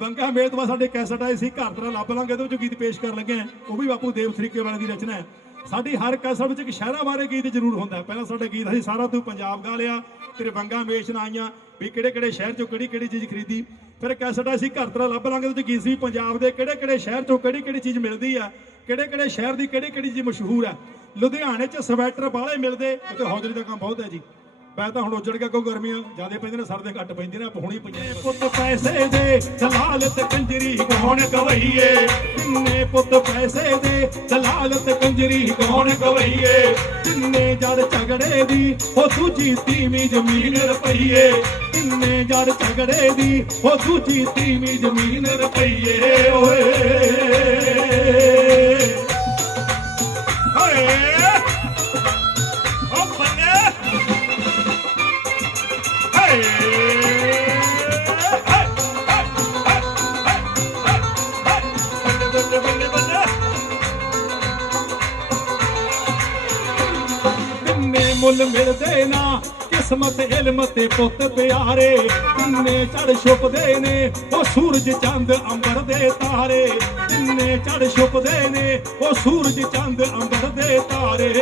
ਬੰਗਾ ਮੇਦ ਵਾ ਸਾਡੇ ਕੈਸਟ ਆਏ ਸੀ ਘਰ ਤਰ੍ਹਾਂ ਲੱਭ ਲਾਂਗੇ ਉਹਦੇ ਵਿੱਚ ਗੀਤ ਪੇਸ਼ ਕਰਨ ਲੱਗੇ ਆ। ਉਹ ਵੀ ਬਾਪੂ ਦੇਵ ਤਰੀਕੇ ਵਾਲੇ ਦੀ ਰਚਨਾ ਹੈ। ਸਾਡੀ ਹਰ ਕੈਸਟ ਵਿੱਚ ਇੱਕ ਸ਼ਹਿਰਾਂ ਬਾਰੇ ਗੀਤ ਜ਼ਰੂਰ ਹੁੰਦਾ। ਪਹਿਲਾਂ ਸਾਡਾ ਗੀਤ ਅਸੀਂ ਸਾਰਾ ਤੂੰ ਪੰਜਾਬ ਗਾ ਲਿਆ, ਤੇਰੇ ਬੰਗਾ ਮੇਸ਼ ਨਾ ਆਈਆਂ ਵੀ ਕਿਹੜੇ ਕਿਹੜੇ ਸ਼ਹਿਰ ਚੋਂ ਕਿਹੜੀ ਕਿਹੜੀ ਚੀਜ਼ ਖਰੀਦੀ। ਫਿਰ ਕੈਸਟ ਆਏ ਸੀ ਘਰ ਤਰ੍ਹਾਂ ਲੱਭ ਲਾਂਗੇ ਉਹਦੇ ਵਿੱਚ ਗੀਤ ਸੀ ਪੰਜਾਬ ਦੇ ਕਿਹੜੇ ਕਿਹੜੇ ਸ਼ਹਿਰ ਚੋਂ ਕਿਹੜੀ ਕਿਹੜੀ ਚੀਜ਼ ਮਿਲਦੀ ਆ, ਕਿਹੜੇ ਕਿਹੜੇ ਸ਼ਹਿਰ ਦੀ ਕਿਹੜੀ ਕਿਹੜੀ ਚੀਜ਼ ਮਸ਼ਹੂਰ ਹੈ। ਲੁਧਿਆਣੇ 'ਚ ਸਵੈਟਰ ਬਾਹਲੇ ਮਿਲਦੇ, ਉੱਥੇ ਹੌਜਰੀ ਦਾ ਕੰਮ ਬਹੁਤ ਹੈ ਜੀ। ਮੈਂ ਤਾਂ ਹੁਣ ਉੱਜੜ ਗਿਆ ਕਿਉਂ ਗਰਮੀਆਂ ਜ਼ਿਆਦਾ ਪੈਂਦੀਆਂ ਨੇ, ਸਰਦੇ ਘੱਟ ਪੈਂਦੀਆਂ ਨੇ, ਹੁਣੀ ਪਈਆਂ। ਪੁੱਤ ਪੈਸੇ ਦੇ ਦਲਾਲ ਤੇ ਕੰਜਰੀ ਕੌਣ ਗਵਈਏ, ਕਿੰਨੇ ਪੁੱਤ ਪੈਸੇ ਦੇ ਦਲਾਲ ਤੇ ਕੰਜਰੀ ਕੌਣ ਗਵਈਏ, ਕਿੰਨੇ ਜੜ ਝਗੜੇ ਦੀ ਉਹ ਦੂਜੀ ਤੀਵੀਂ ਜ਼ਮੀਨ ਰੁਪਈਏ, ਕਿੰਨੇ ਜੜ ਝਗੜੇ ਦੀ ਉਹ ਦੂਜੀ ਤੀਵੀਂ ਜ਼ਮੀਨ ਰੁਪਈਏ। ਓਏ ਮੁੱਲ ਮਿਲਦੇ ਨਾ ਕਿਸਮਤ ਇਲਮ ਤੇ ਪੁੱਤ ਪਿਆਰੇ, ਕਿੰਨੇ ਚੜ ਛੁਪਦੇ ਨੇ ਉਹ ਸੂਰਜ ਚੰਦ ਅੰਬਰ ਦੇ ਤਾਰੇ, ਕਿੰਨੇ ਚੜ ਛੁਪਦੇ ਨੇ ਉਹ ਸੂਰਜ ਚੰਦ ਅੰਬਰ ਦੇ ਤਾਰੇ।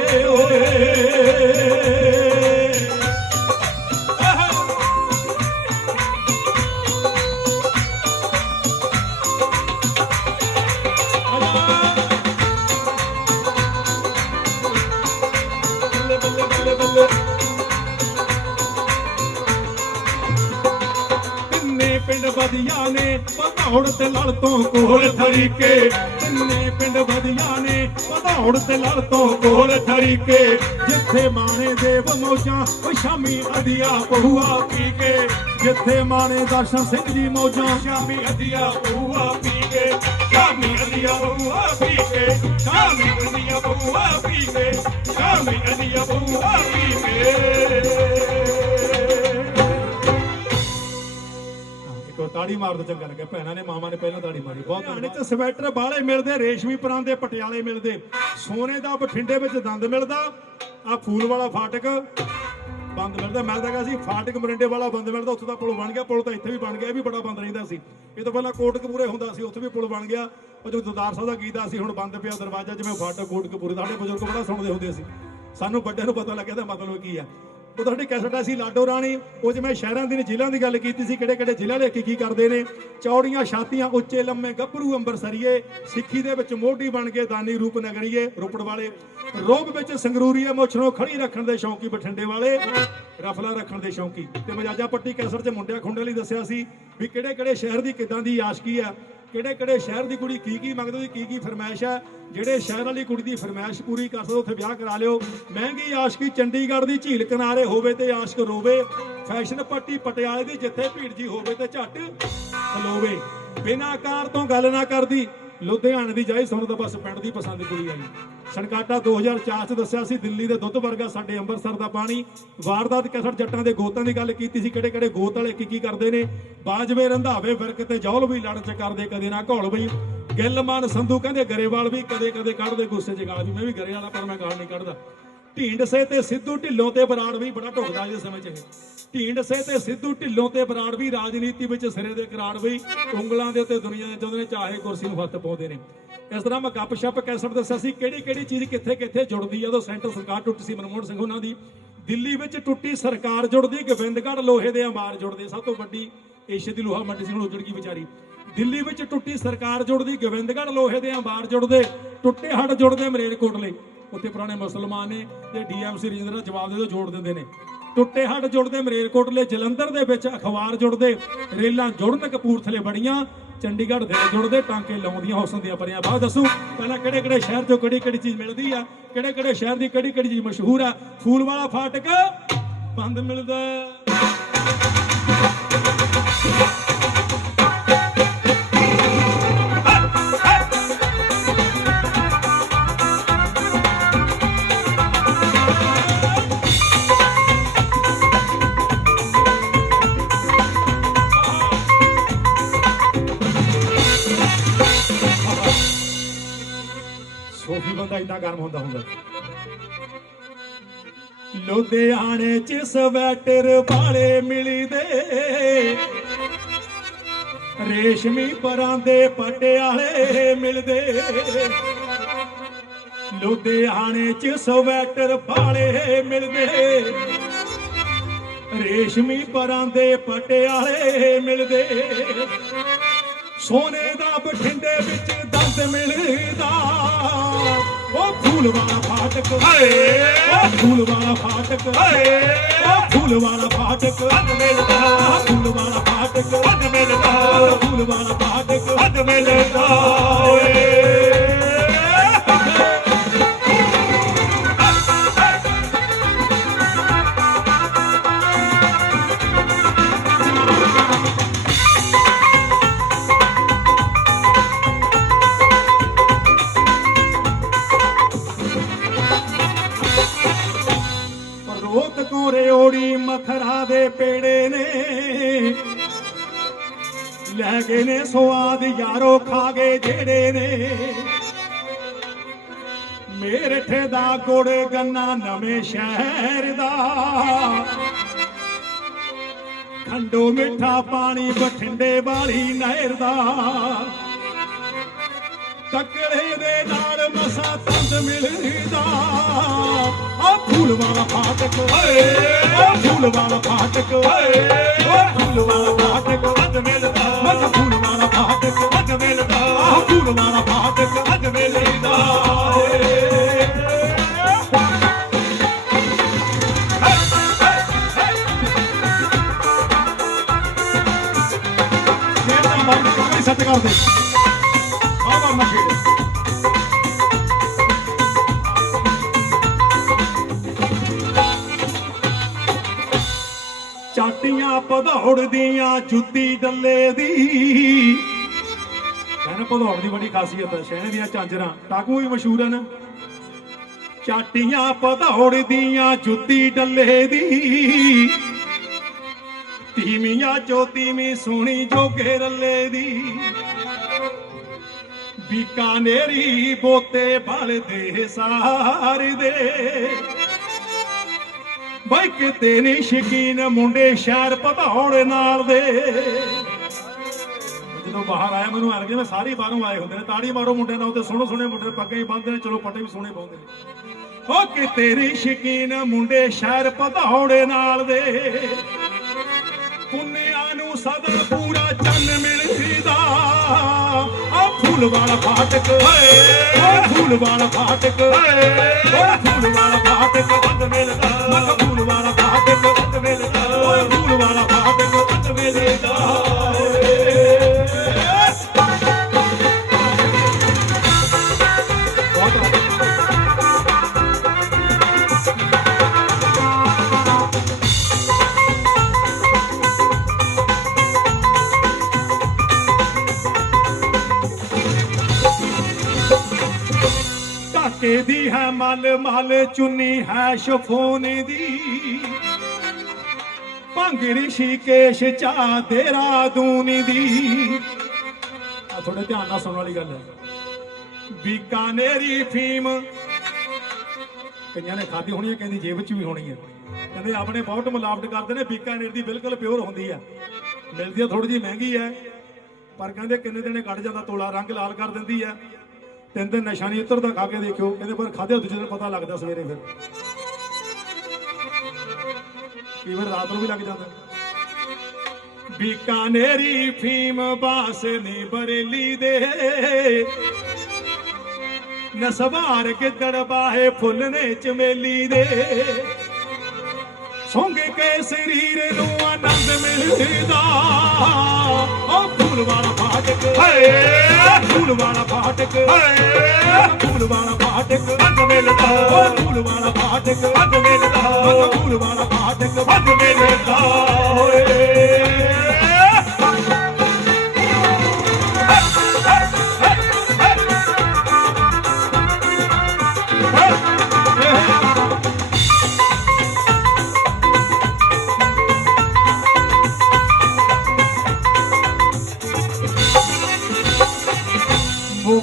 ਪਿੰਡ ਵਧੀਆ ਨੇ ਭਦੌੜ ਤੇ ਲੜ ਤੋਂ ਕੋਲ ਥਰੀਕੇ, ਕਿੰਨੇ ਪਿੰਡ ਵਧੀਆ ਨੇ ਭਦੌੜ ਤੇ ਲੜ ਤੋਂ ਕੋਲ ਥਰੀਕੇ, ਜਿੱਥੇ ਮਾਣੇ ਦੇਵ ਮੌਜਾਂ ਉਹ ਸ਼ਾਮੀ ਅਧੀਆ ਪਹੂਆ ਪੀ ਕੇ, ਜਿੱਥੇ ਮਾਣੇ ਦਰਸ਼ਨ ਸਿੰਘ ਜੀ ਮੌਜਾਂ ਸ਼ਾਮੀ ਅਧੀਆ ਪਹੂਆ ਪੀ ਕੇ, ਸ਼ਾਮੀ ਅਧੀਆ ਪਹੂਆ ਪੀ ਕੇ, ਸ਼ਾਮੀ ਅਧੀਆ ਪਹੂਆ ਪੀ ਕੇ, ਸ਼ਾਮੀ ਅਧੀਆ ਪਹੂਆ ਪੀ ਕੇ। ਤਾੜੀ ਮਾਰਦਾ ਚੰਗਾ ਲੱਗਿਆ, ਭੈਣਾਂ ਨੇ ਮਾਵਾਂ ਨੇ ਪਹਿਲਾਂ ਤਾੜੀ ਮਾਰੀ। ਬਹੁਤ ਹਰਿਆਣੇ 'ਚ ਸਵੈਟਰ ਬਾਹਲੇ ਮਿਲਦੇ, ਰੇਸ਼ਮੀ ਪਰਾਂਦੇ ਪਟਿਆਲੇ ਮਿਲਦੇ, ਸੋਨੇ ਦਾ ਬਠਿੰਡੇ ਵਿੱਚ ਦੰਦ ਮਿਲਦਾ, ਆ ਫੂਲ ਵਾਲਾ ਫਾਟਕ ਬੰਦ ਮਿਲਦਾ। ਮੈਂ ਤਾਂ ਕਿਹਾ ਸੀ ਫਾਟਕ ਮਰਿੰਡੇ ਵਾਲਾ ਬੰਦ ਮਿਲਦਾ, ਉੱਥੇ ਦਾ ਪੁਲ ਬਣ ਗਿਆ। ਪੁਲ ਤਾਂ ਇੱਥੇ ਵੀ ਬਣ ਗਿਆ, ਇਹ ਵੀ ਬੜਾ ਬੰਦ ਰਹਿੰਦਾ ਸੀ। ਇਹ ਤੋਂ ਪਹਿਲਾਂ ਕੋਟਕਪੂਰੇ ਹੁੰਦਾ ਸੀ, ਉੱਥੇ ਵੀ ਪੁਲ ਬਣ ਗਿਆ। ਉਹ ਜੋ ਦਰਬਾਰ ਸਾਹਿਬ ਦਾ ਗੀਤ ਆ ਸੀ ਹੁਣ ਬੰਦ ਪਿਆ ਦਰਵਾਜ਼ਾ, ਜਿਵੇਂ ਫਾਟਕ ਕੋਟਕਪੂਰੇ। ਸਾਡੇ ਬਜ਼ੁਰਗ ਬੜਾ ਸੁਣਦੇ ਹੁੰਦੇ ਸੀ, ਸਾਨੂੰ ਵੱਡਿਆਂ ਨੂੰ ਪਤਾ ਲੱਗਿਆ ਇਹਦਾ ਮਤਲਬ ਕੀ ਆ। ਉਹ ਤੁਹਾਡੀ ਕੈਸਟ ਸੀ ਲਾਡੋ ਰਾਣੀ, ਉਹ 'ਚ ਮੈਂ ਸ਼ਹਿਰਾਂ ਦੀ ਜ਼ਿਲ੍ਹਿਆਂ ਦੀ ਗੱਲ ਕੀਤੀ ਸੀ, ਕਿਹੜੇ ਕਿਹੜੇ ਜ਼ਿਲ੍ਹੇ ਦੇ ਕੀ ਕਰਦੇ ਨੇ। ਚੌੜੀਆਂ ਛਾਤੀਆਂ ਉੱਚੇ ਲੰਮੇ ਗੱਭਰੂ ਅੰਬਰਸਰੀਏ, ਸਿੱਖੀ ਦੇ ਵਿੱਚ ਮੋਢੀ ਬਣ ਕੇ ਦਾਨੀ ਰੂਪ ਨਗਰੀਏ ਰੋਪੜ ਵਾਲੇ, ਰੋਗ ਵਿੱਚ ਸੰਗਰੂਰੀਏ ਮੁੱਛ ਖੜੀ ਰੱਖਣ ਦੇ ਸ਼ੌਂਕੀ ਬਠਿੰਡੇ ਵਾਲੇ, ਰਫਲਾ ਰੱਖਣ ਦੇ ਸ਼ੌਂਕੀ। ਤੇ ਮਜਾਜਾ ਪੱਟੀ ਕੈਸਟ 'ਚ ਮੁੰਡਿਆਂ ਖੁੰਡੇ ਲਈ ਦੱਸਿਆ ਸੀ ਵੀ ਕਿਹੜੇ ਕਿਹੜੇ ਸ਼ਹਿਰ ਦੀ ਕਿੱਦਾਂ ਦੀ ਆਸ਼ਕੀ ਆ, ਕਿਹੜੇ ਕਿਹੜੇ ਸ਼ਹਿਰ ਦੀ ਕੁੜੀ ਕੀ ਮੰਗਦੀ, ਕੀ ਫਰਮਾਇਸ਼ ਹੈ। ਜਿਹੜੇ ਸ਼ਹਿਰ ਵਾਲੀ ਕੁੜੀ ਦੀ ਫਰਮਾਇਸ਼ ਪੂਰੀ ਕਰ ਸਕੋ ਉੱਥੇ ਵਿਆਹ ਕਰਾ ਲਿਓ। ਮਹਿੰਗੀ ਆਸ਼ਕੀ ਚੰਡੀਗੜ੍ਹ ਦੀ ਝੀਲ ਕਿਨਾਰੇ ਹੋਵੇ ਤੇ ਆਸ਼ਕ ਰੋਵੇ, ਫੈਸ਼ਨ ਪੱਟੀ ਪਟਿਆਲੇ ਦੀ ਜਿੱਥੇ ਭੀੜ ਜੀ ਹੋਵੇ ਤੇ ਝੱਟ ਖਲੋਵੇ, ਬਿਨਾਂ ਕਾਰ ਤੋਂ ਗੱਲ ਨਾ ਕਰਦੀ ਲੁਧਿਆਣੇ ਦੀ ਜਾਈ ਸੁਣ ਤਾਂ ਬਸ ਪਿੰਡ ਦੀ ਪਸੰਦ ਕੁੜੀ ਆਈ। ਛਣਕਾਟਾ 2004 'ਚ ਦੱਸਿਆ ਸੀ ਦਿੱਲੀ ਦੇ ਦੁੱਧ ਵਰਗਾ ਸਾਡੇ ਅੰਮ੍ਰਿਤਸਰ ਦਾ ਪਾਣੀ। ਵਾਰਦਾਤ ਕੈਸਟ ਜੱਟਾਂ ਦੇ ਗੋਤਾਂ ਦੀ ਗੱਲ ਕੀਤੀ ਸੀ, ਕਿਹੜੇ ਕਿਹੜੇ ਗੋਤ ਵਾਲੇ ਕੀ ਕਰਦੇ ਨੇ। ਬਾਜਵੇ ਰੰਧਾਵੇ ਫਿਰਕ ਤੇ ਜੌਲ ਵੀ ਲੜ ਚ ਕਰਦੇ ਕਦੇ ਨਾ ਘੋਲ ਬਈ। ਗਿੱਲਮਾਨ ਸੰਧੂ ਕਹਿੰਦੇ ਗਰੇਵਾਲ ਵੀ ਕਦੇ ਕਦੇ ਕੱਢਦੇ ਗੁੱਸੇ ਚ ਗਾਲ ਵੀ। ਮੈਂ ਵੀ ਗਰੇ ਵਾਲਾ ਪਰ ਮੈਂ ਗਾਲ ਨਹੀਂ ਕੱਢਦਾ। ਢੀਂਡਸੇ ਤੇ ਸਿੱਧੂ ਢਿੱਲੋਂ ਤੇ ਬਰਾੜ ਵੀ ਬੜਾ ਢੁਕਦਾ ਇਸ ਸਮੇਂ 'ਚ ਇਹ। ਢੀਂਡਸੇ ਤੇ ਸਿੱਧੂ ਢਿੱਲੋਂ ਤੇ ਬਰਾੜ ਵੀ ਰਾਜਨੀਤੀ ਵਿੱਚ ਸਿਰੇ ਦੇ ਕਰਾੜ ਵੀ, ਉਂਗਲਾਂ ਦੇ ਉੱਤੇ ਦੁਨੀਆ ਦੇ ਚਾਹੁੰਦੇ ਨੇ ਚਾਹੇ ਕੁਰਸੀ ਨੂੰ ਹੱਥ ਪਾਉਂਦੇ ਨੇ। ਇਸ ਤਰ੍ਹਾਂ ਮੈਂ ਗੱਪ-ਸ਼ੱਪ ਕੈਸਟ ਦੱਸਿਆ ਸੀ ਕਿਹੜੀ ਕਿਹੜੀ ਚੀਜ਼ ਕਿੱਥੇ ਕਿੱਥੇ ਜੁੜਦੀ ਆ। ਉਦੋਂ ਸੈਂਟਰ ਸਰਕਾਰ ਟੁੱਟੀ ਸੀ ਮਨਮੋਹਨ ਸਿੰਘ ਉਹਨਾਂ ਦੀ, ਦਿੱਲੀ ਵਿੱਚ ਟੁੱਟੀ ਸਰਕਾਰ ਜੁੜਦੀ, ਗੋਬਿੰਦਗੜ੍ਹ ਲੋਹੇ ਦੇ ਅੰਬਾਰ ਜੁੜਦੇ। ਸਭ ਤੋਂ ਵੱਡੀ ਏਸ਼ੀਆ ਦੀ ਲੋਹਾ ਮੰਡੀ ਸੀ, ਹੁਣ ਉਜੜ ਗਈ ਵਿਚਾਰੀ। ਦਿੱਲੀ ਵਿੱਚ ਟੁੱਟੀ ਸਰਕਾਰ ਜੁੜਦੀ, ਗੋਬਿੰਦਗੜ੍ਹ ਲੋਹੇ ਦੇ ਅੰਬਾਰ ਜੁੜਦੇ, ਟੁੱਟੇ ਹੱਡ ਜੁੜਦੇ ਮਲੇਰਕੋਟਲੇ। ਉੱਥੇ ਪੁਰਾਣੇ ਮੁਸਲਮਾਨ ਨੇ ਤੇ ਡੀਐਮਸੀ ਰਜਿੰਦਰਾ ਜਵਾਬ ਦੇ ਦਿਓ ਜੋੜ ਦਿੰਦੇ ਨੇ। ਟੁੱਟੇ ਹੱਡ ਜੁੜਦੇ ਮਲੇਰਕੋਟਲੇ, ਜਲੰਧਰ ਦੇ ਵਿੱਚ ਅਖਬਾਰ ਜੁੜਦੇ, ਰੇਲਾਂ ਜੁੜਨ ਕਪੂਰਥਲੇ ਬੜੀਆਂ, ਚੰਡੀਗੜ੍ਹ ਦੇ ਜੁੜਦੇ, ਟਾਂਕੇ ਲਾਉਂਦੀਆਂ ਹੁਸਨ ਦੀਆਂ ਪਰੀਆਂ। ਬਾਅਦ ਦੱਸੋ ਪਹਿਲਾਂ ਕਿਹੜੇ ਕਿਹੜੇ ਸ਼ਹਿਰ ਚੋਂ ਕਿਹੜੀ ਕਿਹੜੀ ਚੀਜ਼ ਮਿਲਦੀ ਆ, ਕਿਹੜੇ ਕਿਹੜੇ ਸ਼ਹਿਰ ਦੀ ਕਿਹੜੀ ਕਿਹੜੀ ਚੀਜ਼ ਮਸ਼ਹੂਰ ਆ। ਫੂਲ ਵਾਲਾ ਫਾਟਕ ਬੰਦ ਮਿਲਦਾ। ਸੋਫੀ ਬੰਦਾ ਇੰਨਾ ਗਰਮ ਹੁੰਦਾ ਲੁਧਿਆਣੇ 'ਚ ਸਵੈਟਰ ਵਾਲੇ ਮਿਲਦੇ, ਰੇਸ਼ਮੀ ਪਰਾਂ ਦੇ ਪਟਿਆਲੇ ਮਿਲਦੇ ਲੁਧਿਆਣੇ ਚ ਸਵੈਟਰ ਵਾਲੇ ਮਿਲਦੇ ਰੇਸ਼ਮੀ ਪਰਾਂ ਦੇ ਪਟਿਆਲੇ ਮਿਲਦੇ ਸੋਨੇ ਦਾ ਬਠਿੰਡੇ ਵਿੱਚ ਦੰਦ ਮਿਲਦਾ ਉਹ ਫੂਲ ਵਾਲਾ ਫਾਟਕ ਉਹ ਫੂਲ ਵਾਲਾ ਫਾਟਕ ਉਹ ਫੂਲ ਵਾਲਾ ਫਾਟਕ ਹੱਦ ਮਿਲਦਾ ਫੂਲ ਵਾਲਾ ਫਾਟਕ ਹੱਦ ਮਿਲਦਾ ਫੂਲ ਵਾਲਾ ਫਾਟਕ ਹੱਦ ਮਿਲਦਾ ਰਿਓੜੀ ਮਖਰਾ ਦੇ ਪੇੜੇ ਨੇ ਲੈ ਗਏ ਨੇ ਸਵਾਦ ਯਾਰੋ ਖਾ ਗਏ ਜਿਹੜੇ ਨੇ ਮੇਰਠੇ ਦਾ ਗੁੜ ਗੰਨਾ ਨਵੇਂ ਸ਼ਹਿਰ ਦਾ ਖੰਡੋ ਮਿੱਠਾ ਪਾਣੀ ਬਠਿੰਡੇ ਵਾਲੀ ਨਹਿਰ ਦਾ ਤਕੜੇ ਦੇ ਨਾਲ ਮਸਾ ਤੰਦ ਮਿਲਦਾ ਆ ਫੂਲ ਵਾਲਾ ਫਾਟਕ ਆ ਫੂਲ ਵਾਲਾ ਫਾਟਕ ਆ ਫੂਲ ਵਾਲਾ ਫਾਟਕ ਹੱਦ ਮਿਲਦਾ ਮੱਥਾ ਫੂਲ ਵਾਲਾ ਫਾਟਕ ਹੱਦ ਮਿਲਦਾ ਆ ਫੂਲ ਵਾਲਾ ਫਾਟਕ ਹੱਦ ਮਿਲਦਾ ਸੱਚ ਕਰਦੇ ਆਵਾ ਮਸ਼ੀਨ ਚਾਟੀਆਂ ਭਦੌੜ ਦੀਆਂ ਜੁੱਤੀ ਡੱਲੇ ਦੀ ਕਹਿੰਦਾ ਭਦੌੜ ਦੀ ਬੜੀ ਖਾਸੀਅਤ ਹੈ ਸ਼ਹਿਰ ਦੀਆਂ ਝਾਂਜਰਾਂ ਟਾਕੂ ਵੀ ਮਸ਼ਹੂਰ ਹਨ ਚਾਟੀਆਂ ਭਦੌੜ ਦੀਆਂ ਜੁੱਤੀ ਡੱਲੇ ਦੀ ਤੀਵੀਆਂ ਚੋਤੀਵੀਂ ਸੋਹਣੀ ਜੋਗੇ ਰੱਲੇ ਦੀ ਬੀਕਾਨੇਰੀ ਬੋਤੇ ਬਲਦੇ ਸਾਰਦੇ ਬਾਈ ਕਿਤੇ ਨੀ ਸ਼ਕੀਨ ਮੁੰਡੇ ਸ਼ਹਿਰ ਭਦੌੜ ਨਾਲ ਦੇ ਜਦੋਂ ਬਾਹਰ ਆਇਆ ਮੈਨੂੰ ਆ ਲੱਗਿਆ ਮੈਂ ਸਾਰੇ ਬਾਹਰੋਂ ਆਏ ਹੁੰਦੇ ਨੇ ਤਾੜੀ ਮਾਰੋ ਮੁੰਡਿਆਂ ਨਾਲ ਤੇ ਸੋਹਣੇ ਸੋਹਣੇ ਮੁੰਡੇ ਪੱਗਾਂ ਹੀ ਬੰਨਦੇ ਨੇ ਚਲੋ ਪੱਟੇ ਵੀ ਸੋਹਣੇ ਪਾਉਂਦੇ ਨੇ ਉਹ ਕਿਤੇ ਨੀ ਸ਼ਕੀਨ ਮੁੰਡੇ ਸ਼ਹਿਰ ਭਦੌੜ ਨਾਲ ਦੇ ਪੁੰਨਿਆਂ ਨੂੰ ਸਦਾ ਪੂਰਾ ਚੰਨ ਮਿਲਦਾ ਆ ਫੂਲ ਵਾਲਾ ਫਾਟਕ ਓ ਫੂਲ ਵਾਲਾ ਫਾਟਕ ਓ ਫੂਲ ਵਾਲਾ ਫਾਟਕ ਹੱਦ ਮਿਲਦਾ ਮੱਥਾ ਫੂਲ ਵਾਲਾ ਫਾਟਕ ਹੱਦ ਮਿਲਦਾ ਓ ਫੂਲ ਵਾਲਾ ਫਾਟਕ ਹੱਦ ਮਿਲਦਾ ਦੀ ਹੈ ਮਲ ਮਲ ਚੁੰਨੀ ਹੈ ਸ਼ਫੋਨ ਦੀ ਭੰਗ ਰਿਸ਼ੀਕੇਸ਼ ਚਾ ਦੇਹਰਾਦੂਨ ਦੀ ਆ ਥੋੜੇ ਧਿਆਨ ਨਾਲ ਸੁਣਨ ਵਾਲੀ ਗੱਲ ਹੈ ਬੀਕਾਨੇਰੀ ਫੀਮ ਕਈਆਂ ਨੇ ਖਾਧੀ ਹੋਣੀ ਹੈ ਕਹਿੰਦੀ ਜੇਬ 'ਚ ਵੀ ਹੋਣੀ ਹੈ ਕਹਿੰਦੇ ਆਪਣੇ ਬਹੁਤ ਮਿਲਾਵਟ ਕਰਦੇ ਨੇ ਬੀਕਾਨੇਰ ਦੀ ਬਿਲਕੁਲ ਪਿਓਰ ਹੁੰਦੀ ਹੈ ਮਿਲਦੀ ਹੈ ਥੋੜੀ ਜਿਹੀ ਮਹਿੰਗੀ ਹੈ ਪਰ ਕਹਿੰਦੇ ਕਿੰਨੇ ਦਿਨੇ ਕੱਢ ਜਾਂਦਾ ਤੋਲਾ ਰੰਗ ਲਾਲ ਕਰ ਦਿੰਦੀ ਹੈ ਤਿੰਨ ਦਿਨ ਨਸ਼ਾ ਨਹੀਂ ਉਤਰਦਾ ਖਾ ਕੇ ਦੇਖਿਓ ਕਹਿੰਦੇ ਪਰ ਖਾਧੇ ਦੂਜੇ ਦਿਨ ਪਤਾ ਲੱਗਦਾ ਸਵੇਰੇ ਫਿਰ ਕਈ ਵਾਰ ਰਾਤ ਨੂੰ ਵੀ ਲੱਗ ਜਾਂਦਾ ਬੀਕਾਨੇਰੀ ਫੀਮ ਬਾਸ ਨੇ ਬਰੇਲੀ ਦੇ ਨਸਵਾਰ ਗਿੱਦੜ ਬਾਹੇ ਫੁੱਲ ਨੇ ਚਮੇਲੀ ਦੇ ਸੁੰਘ ਕੇ ਸਰੀਰ ਨੂੰ ਆਨੰਦ ਮਿਲਦਾ ਉਹ ਫੂਲ ਵਾਲਾ ਫਾਟਕ ਫੂਲ ਵਾਲਾ ਫਾਟਕ ਫੂਲ ਵਾਲਾ ਫਾਟਕ ਹੱਦ ਮਿਲਦਾ ਉਹ ਫੂਲ ਵਾਲਾ ਫਾਟਕ ਹੱਦ ਮਿਲਦਾ ਉਹ ਫੂਲ ਵਾਲਾ ਫਾਟਕ ਹੱਦ ਮਿਲਦਾ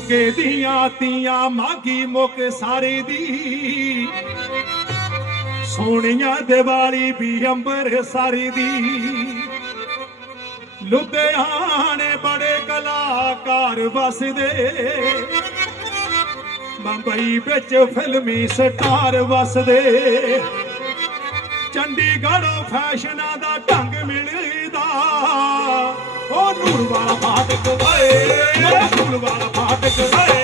ਮੋਕੇ ਦੀਆਂ ਤੀਆਂ ਮਾਗੀ ਮੁਕ ਸਾਰੀ ਦੀ ਸੋਹਣੀਆਂ ਦੀਵਾਲੀ ਵੀ ਅੰਬਰ ਸਾਰੀ ਦੀ ਲੁਧਿਆਣੇ ਬੜੇ ਕਲਾਕਾਰ ਵਸਦੇ, ਬੰਬਈ ਵਿੱਚ ਫਿਲਮੀ ਸਟਾਰ ਵਸਦੇ, ਚੰਡੀਗੜ੍ਹੋਂ ਫੈਸ਼ਨਾਂ ਦਾ ਢੰਗ ਮਿਲਦਾ, ਉਹ ਨੂਰ ਵਾਲਾ ਫਾਟਕ ਓਏ, ਫੂਲ ਵਾਲਾ ਫਾਟਕ ਓਏ,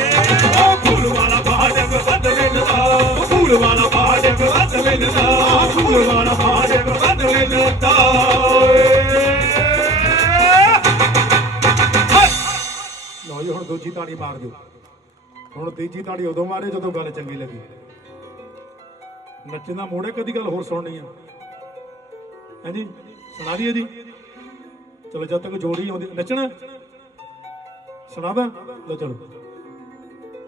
ਉਹ ਫੂਲ ਵਾਲਾ ਫਾਟਕ ਵੱਧ ਮਿਲਦਾ, ਫੂਲ ਵਾਲਾ ਫਾਟਕ ਵੱਧ ਮਿਲਦਾ, ਫੂਲ ਵਾਲਾ ਫਾਟਕ ਵੱਧ ਮਿਲਦਾ। ਲਓ ਜੀ ਹੁਣ ਦੂਜੀ ਤਾੜੀ ਮਾਰ ਦਿਓ। ਹੁਣ ਤੀਜੀ ਤਾੜੀ ਉਦੋਂ ਮਾਰੇ ਜਦੋਂ ਗੱਲ ਚੰਗੀ ਲੱਗੀ। ਨੱਚਣ ਦਾ ਮੋੜ ਹੈ, ਕਦੀ ਗੱਲ ਹੋਰ ਸੁਣਨੀ ਆ ਹਾਂਜੀ ਸੁਣਾ ਦਈਏ ਜੀ। ਚਲੋ ਜਦ ਤੱਕ ਜੋੜੀ ਆਉਂਦੀ ਨੱਚਣਾ ਸੁਣਾਦਾ ਲੋ ਚਲੋ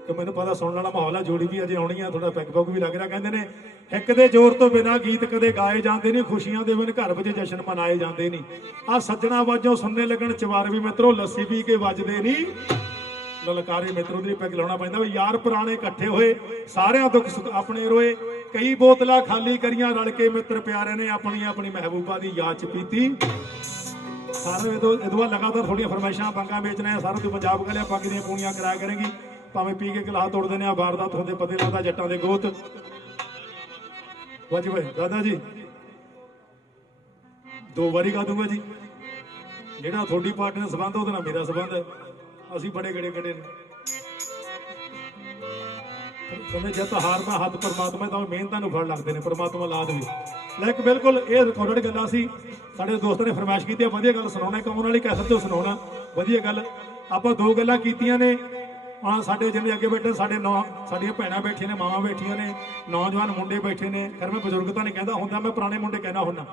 ਕਿ ਮੈਨੂੰ ਪਤਾ ਸੁਣਨ ਵਾਲਾ ਮਾਹੌਲ ਆ। ਜੋੜੀ ਵੀ ਅਜੇ ਆਉਣੀ ਆ, ਥੋੜਾ ਪੈਗ ਪੁਗ ਵੀ ਲੱਗ ਰਿਹਾ। ਕਹਿੰਦੇ ਨੇ ਇੱਕ ਦੇ ਜ਼ੋਰ ਤੋਂ ਬਿਨਾਂ ਗੀਤ ਕਦੇ ਗਾਏ ਜਾਂਦੇ ਨਹੀਂ, ਖੁਸ਼ੀਆਂ ਦੇ ਬਿਨ ਘਰ ਵਿੱਚ ਜਸ਼ਨ ਮਨਾਏ ਜਾਂਦੇ ਨਹੀਂ। ਆ ਸੱਜਣਾ ਵਾਜੋਂ ਸੁਣਨੇ ਲੱਗਣ ਚਵਾਰ ਵੀ ਮਿੱਤਰੋ, ਲੱਸੀ ਪੀ ਕੇ ਵੱਜਦੇ ਨਹੀਂ ਲਲਕਾਰੇ ਮਿੱਤਰੋ। ਦੀ ਪੈਗ ਲਾਉਣਾ ਪੈਂਦਾ ਵੀ ਯਾਰ ਪੁਰਾਣੇ ਇਕੱਠੇ ਹੋਏ, ਸਾਰਿਆਂ ਦੁੱਖ ਸੁੱਖ ਆਪਣੇ ਰੋਏ, ਕਈ ਬੋਤਲਾਂ ਖਾਲੀ ਕਰੀਆਂ ਰਲ ਕੇ ਮਿੱਤਰ ਪਿਆਰਿਆਂ ਨੇ ਆਪਣੀ ਆਪਣੀ ਮਹਿਬੂਬਾ ਦੀ ਯਾਦ ਚ ਪੀਤੀ। ਸਾਰੇ ਇਹਦੋਂ ਲਗਾਤਾਰ ਥੋੜੀਆਂ ਫਰਮਾਇਸ਼ਾਂ ਪੰਗਾਂ ਵੇਚਣਾ ਸਾਰਾ ਤੂੰ ਪੰਜਾਬ ਕਲਿਆ ਪੱਗ ਦੀਆਂ ਪੂਣੀਆਂ ਕਰਾਇਆ ਕਰੇਗੀ, ਭਾਵੇਂ ਪੀ ਕੇ ਗਲਾਸ ਤੋੜ ਦਿੰਦੇ ਆ, ਵਾਰਦਾਤ ਹੁੰਦੇ ਪਤੇ ਲੱਗਦਾ ਜੱਟਾਂ ਦੇ ਗੋਤ। ਵਾਜੀ ਵੇ ਦਾਦਾ ਜੀ 2 ਵਾਰੀ ਗਾ ਦੂੰਗਾ ਜੀ। ਜਿਹੜਾ ਤੁਹਾਡੀ ਪਾਰਟੀ ਨਾਲ ਸੰਬੰਧ ਉਹਦੇ ਨਾਲ ਮੇਰਾ ਸੰਬੰਧ ਹੈ, ਅਸੀਂ ਬੜੇ ਗੜੇ ਗੜੇ ਨੇ। ਕਹਿੰਦੇ ਜਦ ਹਾਰਨਾ ਹੱਥ ਪਰਮਾਤਮਾ ਤਾਂ ਮਿਹਨਤਾਂ ਨੂੰ ਫੜ ਲੱਗਦੇ ਨੇ, ਪਰਮਾਤਮਾ ਲਾ ਦੇਵੇ। ਲਾਈਕ ਬਿਲਕੁਲ ਇਹ ਰਿਕਾਰਡਡ ਗੱਲਾਂ ਸੀ, ਸਾਡੇ ਦੋਸਤਾਂ ਨੇ ਫਰਮਾਇਸ਼ ਕੀਤੀ ਆ ਵਧੀਆ ਗੱਲ ਸੁਣਾਉਣਾ, ਇੱਕ ਆਉਣ ਵਾਲੀ ਕੈਸਟ ਤੋਂ ਸੁਣਾਉਣਾ ਵਧੀਆ ਗੱਲ। ਆਪਾਂ 2 ਗੱਲਾਂ ਕੀਤੀਆਂ ਨੇ। ਹਾਂ ਸਾਡੇ ਜਿੰਨੇ ਅੱਗੇ ਬੈਠੇ ਸਾਡੀਆਂ ਭੈਣਾਂ ਬੈਠੀਆਂ ਨੇ, ਮਾਵਾਂ ਬੈਠੀਆਂ ਨੇ, ਨੌਜਵਾਨ ਮੁੰਡੇ ਬੈਠੇ ਨੇ। ਖੈਰ ਮੈਂ ਬਜ਼ੁਰਗ ਤਾਂ ਨਹੀਂ ਕਹਿੰਦਾ ਹੁੰਦਾ, ਮੈਂ ਪੁਰਾਣੇ ਮੁੰਡੇ ਕਹਿਣਾ ਹੁੰਦਾ।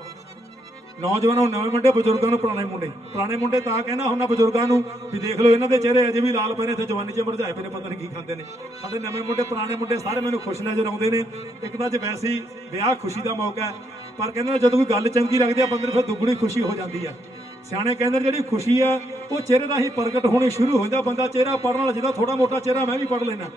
ਨੌਜਵਾਨਾਂ ਨੂੰ ਨਵੇਂ ਮੁੰਡੇ, ਬਜ਼ੁਰਗਾਂ ਨੂੰ ਪੁਰਾਣੇ ਮੁੰਡੇ। ਪੁਰਾਣੇ ਮੁੰਡੇ ਤਾਂ ਕਹਿਣਾ ਹੁੰਦਾ ਬਜ਼ੁਰਗਾਂ ਨੂੰ ਵੀ ਦੇਖ ਲਓ ਇਹਨਾਂ ਦੇ ਚਿਹਰੇ ਅਜੇ ਵੀ ਲਾਲ ਪਏ ਨੇ, ਇੱਥੇ ਜਵਾਨੀ 'ਚ ਮਰਝਾਏ ਪਏ ਨੇ, ਪਤਾ ਨਹੀਂ ਕੀ ਖਾਂਦੇ ਨੇ। ਸਾਡੇ ਨਵੇਂ ਮੁੰਡੇ ਪੁਰਾਣੇ ਮੁੰਡੇ ਸਾਰੇ ਮੈਨੂੰ ਖੁਸ਼ ਨਜ਼ਰ ਆਉਂਦੇ ਨੇ। ਇੱਕ ਤਾਂ ਅੱਜ ਵੈਸੇ ਹੀ ਵਿਆਹ ਖੁਸ਼ੀ ਦਾ ਮੌਕਾ ਹੈ, ਪਰ ਕਹਿੰਦੇ ਨੇ ਜਦੋਂ ਕੋਈ ਗੱਲ ਚੰਗੀ ਲੱਗਦੀ ਆ ਬੰਦੇ ਨੂੰ ਫਿਰ ਦੁੱਗਣੀ ਖੁਸ਼ੀ ਹੋ ਜਾਂਦੀ ਆ। ਸਿਆਣੇ ਕਹਿੰਦੇ ਜਿਹੜੀ ਖੁਸ਼ੀ ਆ ਉਹ ਚਿਹਰੇ ਰਾਹੀਂ ਪ੍ਰਗਟ ਹੋਣੀ ਸ਼ੁਰੂ ਹੋ ਜਾਂਦਾ। ਬੰਦਾ ਚਿਹਰਾ ਪੜ੍ਹਨ ਵਾਲਾ, ਜਿਹਦਾ ਥੋੜਾ ਮੋਟਾ ਚਿਹਰਾ ਮੈਂ ਵੀ ਪੜ੍ਹ ਲੈਣਾ।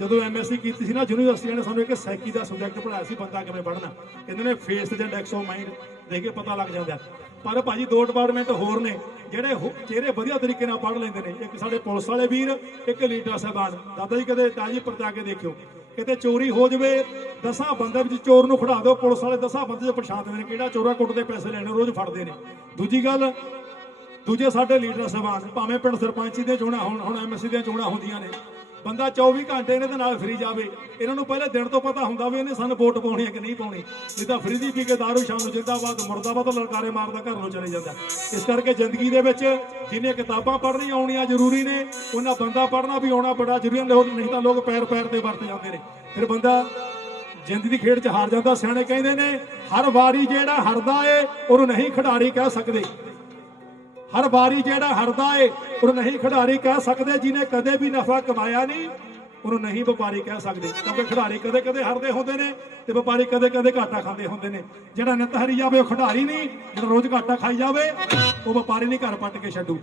ਜਦੋਂ MSc ਕੀਤੀ ਸੀ ਨਾ ਯੂਨੀਵਰਸਿਟੀ ਨੇ ਸਾਨੂੰ ਇੱਕ ਸਾਈਕੀ ਦਾ ਸਬਜੈਕਟ ਪੜ੍ਹਾਇਆ ਸੀ, ਬੰਦਾ ਕਿਵੇਂ ਪੜ੍ਹਨਾ। ਕਹਿੰਦੇ ਨੇ ਫੇਸ ਜਾਂ ਇੰਡੈਕਸ ਆਫ ਮਾਈਂਡ ਦੇਖ ਕੇ ਪਤਾ ਲੱਗ ਜਾਂਦਾ। ਪਰ ਭਾਜੀ 2 ਡਿਪਾਰਟਮੈਂਟ ਹੋਰ ਨੇ ਜਿਹੜੇ ਚਿਹਰੇ ਵਧੀਆ ਤਰੀਕੇ ਨਾਲ ਪੜ੍ਹ ਲੈਂਦੇ ਨੇ। ਇੱਕ ਸਾਡੇ ਪੁਲਿਸ ਵਾਲੇ ਵੀਰ, ਇੱਕ ਲੀਡਰ ਸਾਹਿਬਾਨ। ਦਾਦਾ ਜੀ ਕਦੇ ਤਾਜੀ ਪਰਚਾ ਕੇ ਦੇਖਿਓ, ਕਿਤੇ ਚੋਰੀ ਹੋ ਜਾਵੇ 10 ਬੰਦੇ ਵਿੱਚ ਚੋਰ ਨੂੰ ਖੜਾ ਦਿਓ, ਪੁਲਿਸ ਵਾਲੇ 10 ਬੰਦੇ ਚ ਪਛਾਣਦੇ ਨੇ ਕਿਹੜਾ ਚੋਰਾ, ਕੁੱਟ ਦੇ ਪੈਸੇ ਲੈਣੇ ਰੋਜ਼ ਫੜਦੇ ਨੇ। ਦੂਜੀ ਗੱਲ, ਦੂਜੇ ਸਾਡੇ ਲੀਡਰ ਸਾਹਿਬਾਨ ਭਾਵੇਂ ਪਿੰਡ ਸਰਪੰਚੀ ਦੀਆਂ ਚੋਣਾਂ ਹੋਣ, ਹੁਣ MSc ਦੀਆਂ ਚੋਣਾਂ ਹੁੰਦੀਆਂ ਨੇ, ਬੰਦਾ 24 ਘੰਟੇ ਇਹਨਾਂ ਦੇ ਨਾਲ ਫਰੀ ਜਾਵੇ। ਇਹਨਾਂ ਨੂੰ ਪਹਿਲੇ ਦਿਨ ਤੋਂ ਪਤਾ ਹੁੰਦਾ ਵੀ ਇਹਨੇ ਸਾਨੂੰ ਵੋਟ ਪਾਉਣੀ ਹੈ ਕਿ ਨਹੀਂ ਪਾਉਣੀ, ਨਹੀਂ ਤਾਂ ਫਰੀ ਦੀ ਪੀ ਕੇ ਦਾਰੂ ਸ਼ਾਮ ਨੂੰ ਜਿੰਦਾਬਾਦ ਮੁਰਦਾਬਾਦ ਲਲਕਾਰੇ ਮਾਰਦਾ ਘਰ ਨੂੰ ਚਲੇ ਜਾਂਦਾ। ਇਸ ਕਰਕੇ ਜ਼ਿੰਦਗੀ ਦੇ ਵਿੱਚ ਜਿੰਨੀਆਂ ਕਿਤਾਬਾਂ ਪੜ੍ਹਨੀਆਂ ਆਉਣੀਆਂ ਜ਼ਰੂਰੀ ਨੇ, ਉਹਨਾਂ ਬੰਦਾ ਪੜ੍ਹਨਾ ਵੀ ਆਉਣਾ ਬੜਾ ਜ਼ਰੂਰੀ ਹੈ। ਨਹੀਂ ਤਾਂ ਲੋਕ ਪੈਰ ਪੈਰ ਤੇ ਵਰਤ ਜਾਂਦੇ ਨੇ, ਫਿਰ ਬੰਦਾ ਜ਼ਿੰਦਗੀ ਦੀ ਖੇਡ 'ਚ ਹਾਰ ਜਾਂਦਾ। ਸਿਆਣੇ ਕਹਿੰਦੇ ਨੇ ਹਰ ਵਾਰੀ ਜਿਹੜਾ ਹਰਦਾ ਏ ਉਹਨੂੰ ਨਹੀਂ ਖਿਡਾਰੀ ਕਹਿ ਸਕਦੇ। ਹਰ ਵਾਰੀ ਜਿਹੜਾ ਹਰਦਾ ਏ ਉਹਨੂੰ ਨਹੀਂ ਖਿਡਾਰੀ ਕਹਿ ਸਕਦੇ। ਜਿਹਨੇ ਕਦੇ ਵੀ ਨਫਾ ਕਮਾਇਆ ਨਹੀਂ ਉਹਨੂੰ ਨਹੀਂ ਵਪਾਰੀ ਕਹਿ ਸਕਦੇ, ਕਿਉਂਕਿ ਖਿਡਾਰੀ ਕਦੇ ਕਦੇ ਹਾਰਦੇ ਹੁੰਦੇ ਨੇ ਤੇ ਵਪਾਰੀ ਕਦੇ ਕਦੇ ਘਾਟਾ ਖਾਂਦੇ ਹੁੰਦੇ ਨੇ। ਜਿਹੜਾ ਨਿੱਤ ਹਾਰੀ ਜਾਵੇ ਉਹ ਖਿਡਾਰੀ ਨਹੀਂ, ਜਿਹੜਾ ਰੋਜ਼ ਘਾਟਾ ਖਾਈ ਜਾਵੇ ਉਹ ਵਪਾਰੀ ਨਹੀਂ, ਘਰ ਪੱਟ ਕੇ ਛੱਡੂ।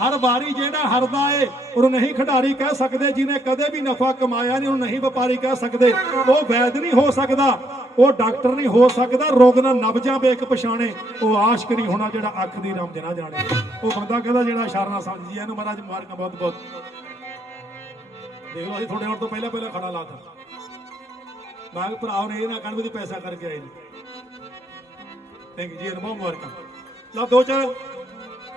ਹਰ ਵਾਰੀ ਜਿਹੜਾ ਹਰਦਾ ਏ ਉਹਨੂੰ ਨਹੀਂ ਖਿਡਾਰੀ ਕਹਿ ਸਕਦੇ। ਜਿਹਨੇ ਕਦੇ ਵੀ ਨਫਾ ਕਮਾਇਆ ਨਹੀਂ ਉਹਨੂੰ ਨਹੀਂ ਵਪਾਰੀ ਕਹਿ ਸਕਦੇ। ਉਹ ਵੈਦ ਨਹੀਂ ਹੋ ਸਕਦਾ, ਉਹ ਡਾਕਟਰ ਨਹੀਂ ਹੋ ਸਕਦਾ, ਰੋਗ ਨਾਲ ਨਬਜਾਂ ਵੇਖ ਪਛਾਣੇ। ਉਹ ਆਸ਼ਕ ਨਹੀਂ ਹੋਣਾ ਜਿਹੜਾ ਅੱਖ ਦੀ ਰਮਜ ਨਾ ਜਾਣੇ। ਉਹ ਬੰਦਾ ਕਹਿੰਦਾ ਜਿਹੜਾ ਇਸ਼ਾਰਾ ਨਾ ਸਮਝੀ। ਇਹਨੂੰ ਮਹਾਰਾਜ ਮੁਬਾਰਕਾਂ ਬਹੁਤ ਬਹੁਤ। ਦੇਖ ਲਓ ਅਸੀਂ ਤੁਹਾਡੇ ਆਉਣ ਤੋਂ ਪਹਿਲਾਂ ਖੜਾ ਲਾਤਾ। ਮੈਂ ਭਰਾ ਨੇ ਇਹ ਨਾ ਕਹਿਣ ਵੀ ਪੈਸਾ ਕਰਕੇ ਆਏ ਨੇ। ਥੈਂਕ ਯੂ ਜੀ, ਇਹਨੂੰ ਬਹੁਤ ਮੁਬਾਰਕਾਂ। ਲਾ 2-4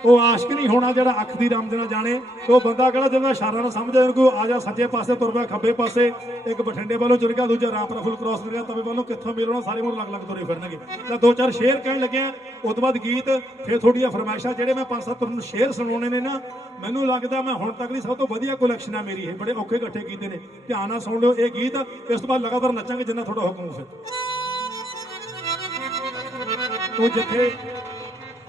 ਉਹ ਆਸ਼ਕ ਨਹੀਂ ਹੋਣਾ ਜਿਹੜਾ ਅੱਖ ਦੀ ਰਮਜ ਨਾ ਜਾਣੇ। ਉਹ ਬੰਦਾ ਕਿਹੜਾ ਜਿਹਦਾ ਇਸ਼ਾਰਾ ਨਾ ਸਮਝੇ। ਕੋਈ ਆ ਜਾ ਸੱਜੇ ਪਾਸੇ ਤੁਰ ਪਿਆ, ਖੱਬੇ ਪਾਸੇ ਇੱਕ ਬਠਿੰਡੇ ਵੱਲੋਂ ਚੁਰ ਗਿਆ, ਦੂਜਾ ਰਾਮਪੁਰਾ ਫੁੱਲ ਕ੍ਰਾਸ ਕਰ ਗਿਆ, ਤਵੇ ਵੱਲੋਂ ਕਿੱਥੋਂ ਮਿਲਣਾ, ਸਾਰੇ ਮੁੜ ਲੱਗ ਤੁਰੇ ਫਿਰਨਗੇ। ਤਾਂ 2-4 ਸ਼ੇਰ ਕਹਿਣ ਲੱਗਿਆ, ਉਸ ਤੋਂ ਬਾਅਦ ਗੀਤ, ਫਿਰ ਤੁਹਾਡੀਆਂ ਫਰਮਾਇਸ਼ਾਂ। ਜਿਹੜੇ ਮੈਂ 5-7 ਤੁਹਾਨੂੰ ਸ਼ੇਰ ਸੁਣਾਉਣੇ ਨੇ ਨਾ, ਮੈਨੂੰ ਲੱਗਦਾ ਮੈਂ ਹੁਣ ਤੱਕ ਦੀ ਸਭ ਤੋਂ ਵਧੀਆ ਕਲੈਕਸ਼ਨ ਹੈ ਮੇਰੀ। ਇਹ ਬੜੇ ਔਖੇ ਇਕੱਠੇ ਕੀਤੇ ਨੇ, ਧਿਆਨ ਨਾਲ ਸੁਣ ਲਿਓ ਇਹ ਗੀਤ। ਇਸ ਤੋਂ ਬਾਅਦ ਲਗਾਤਾਰ ਨੱਚਾਂਗੇ ਜਿੰਨਾ ਤੁਹਾਡਾ ਹੁਕਮ ਫਿਰ। ਉਹ ਜਿੱਥੇ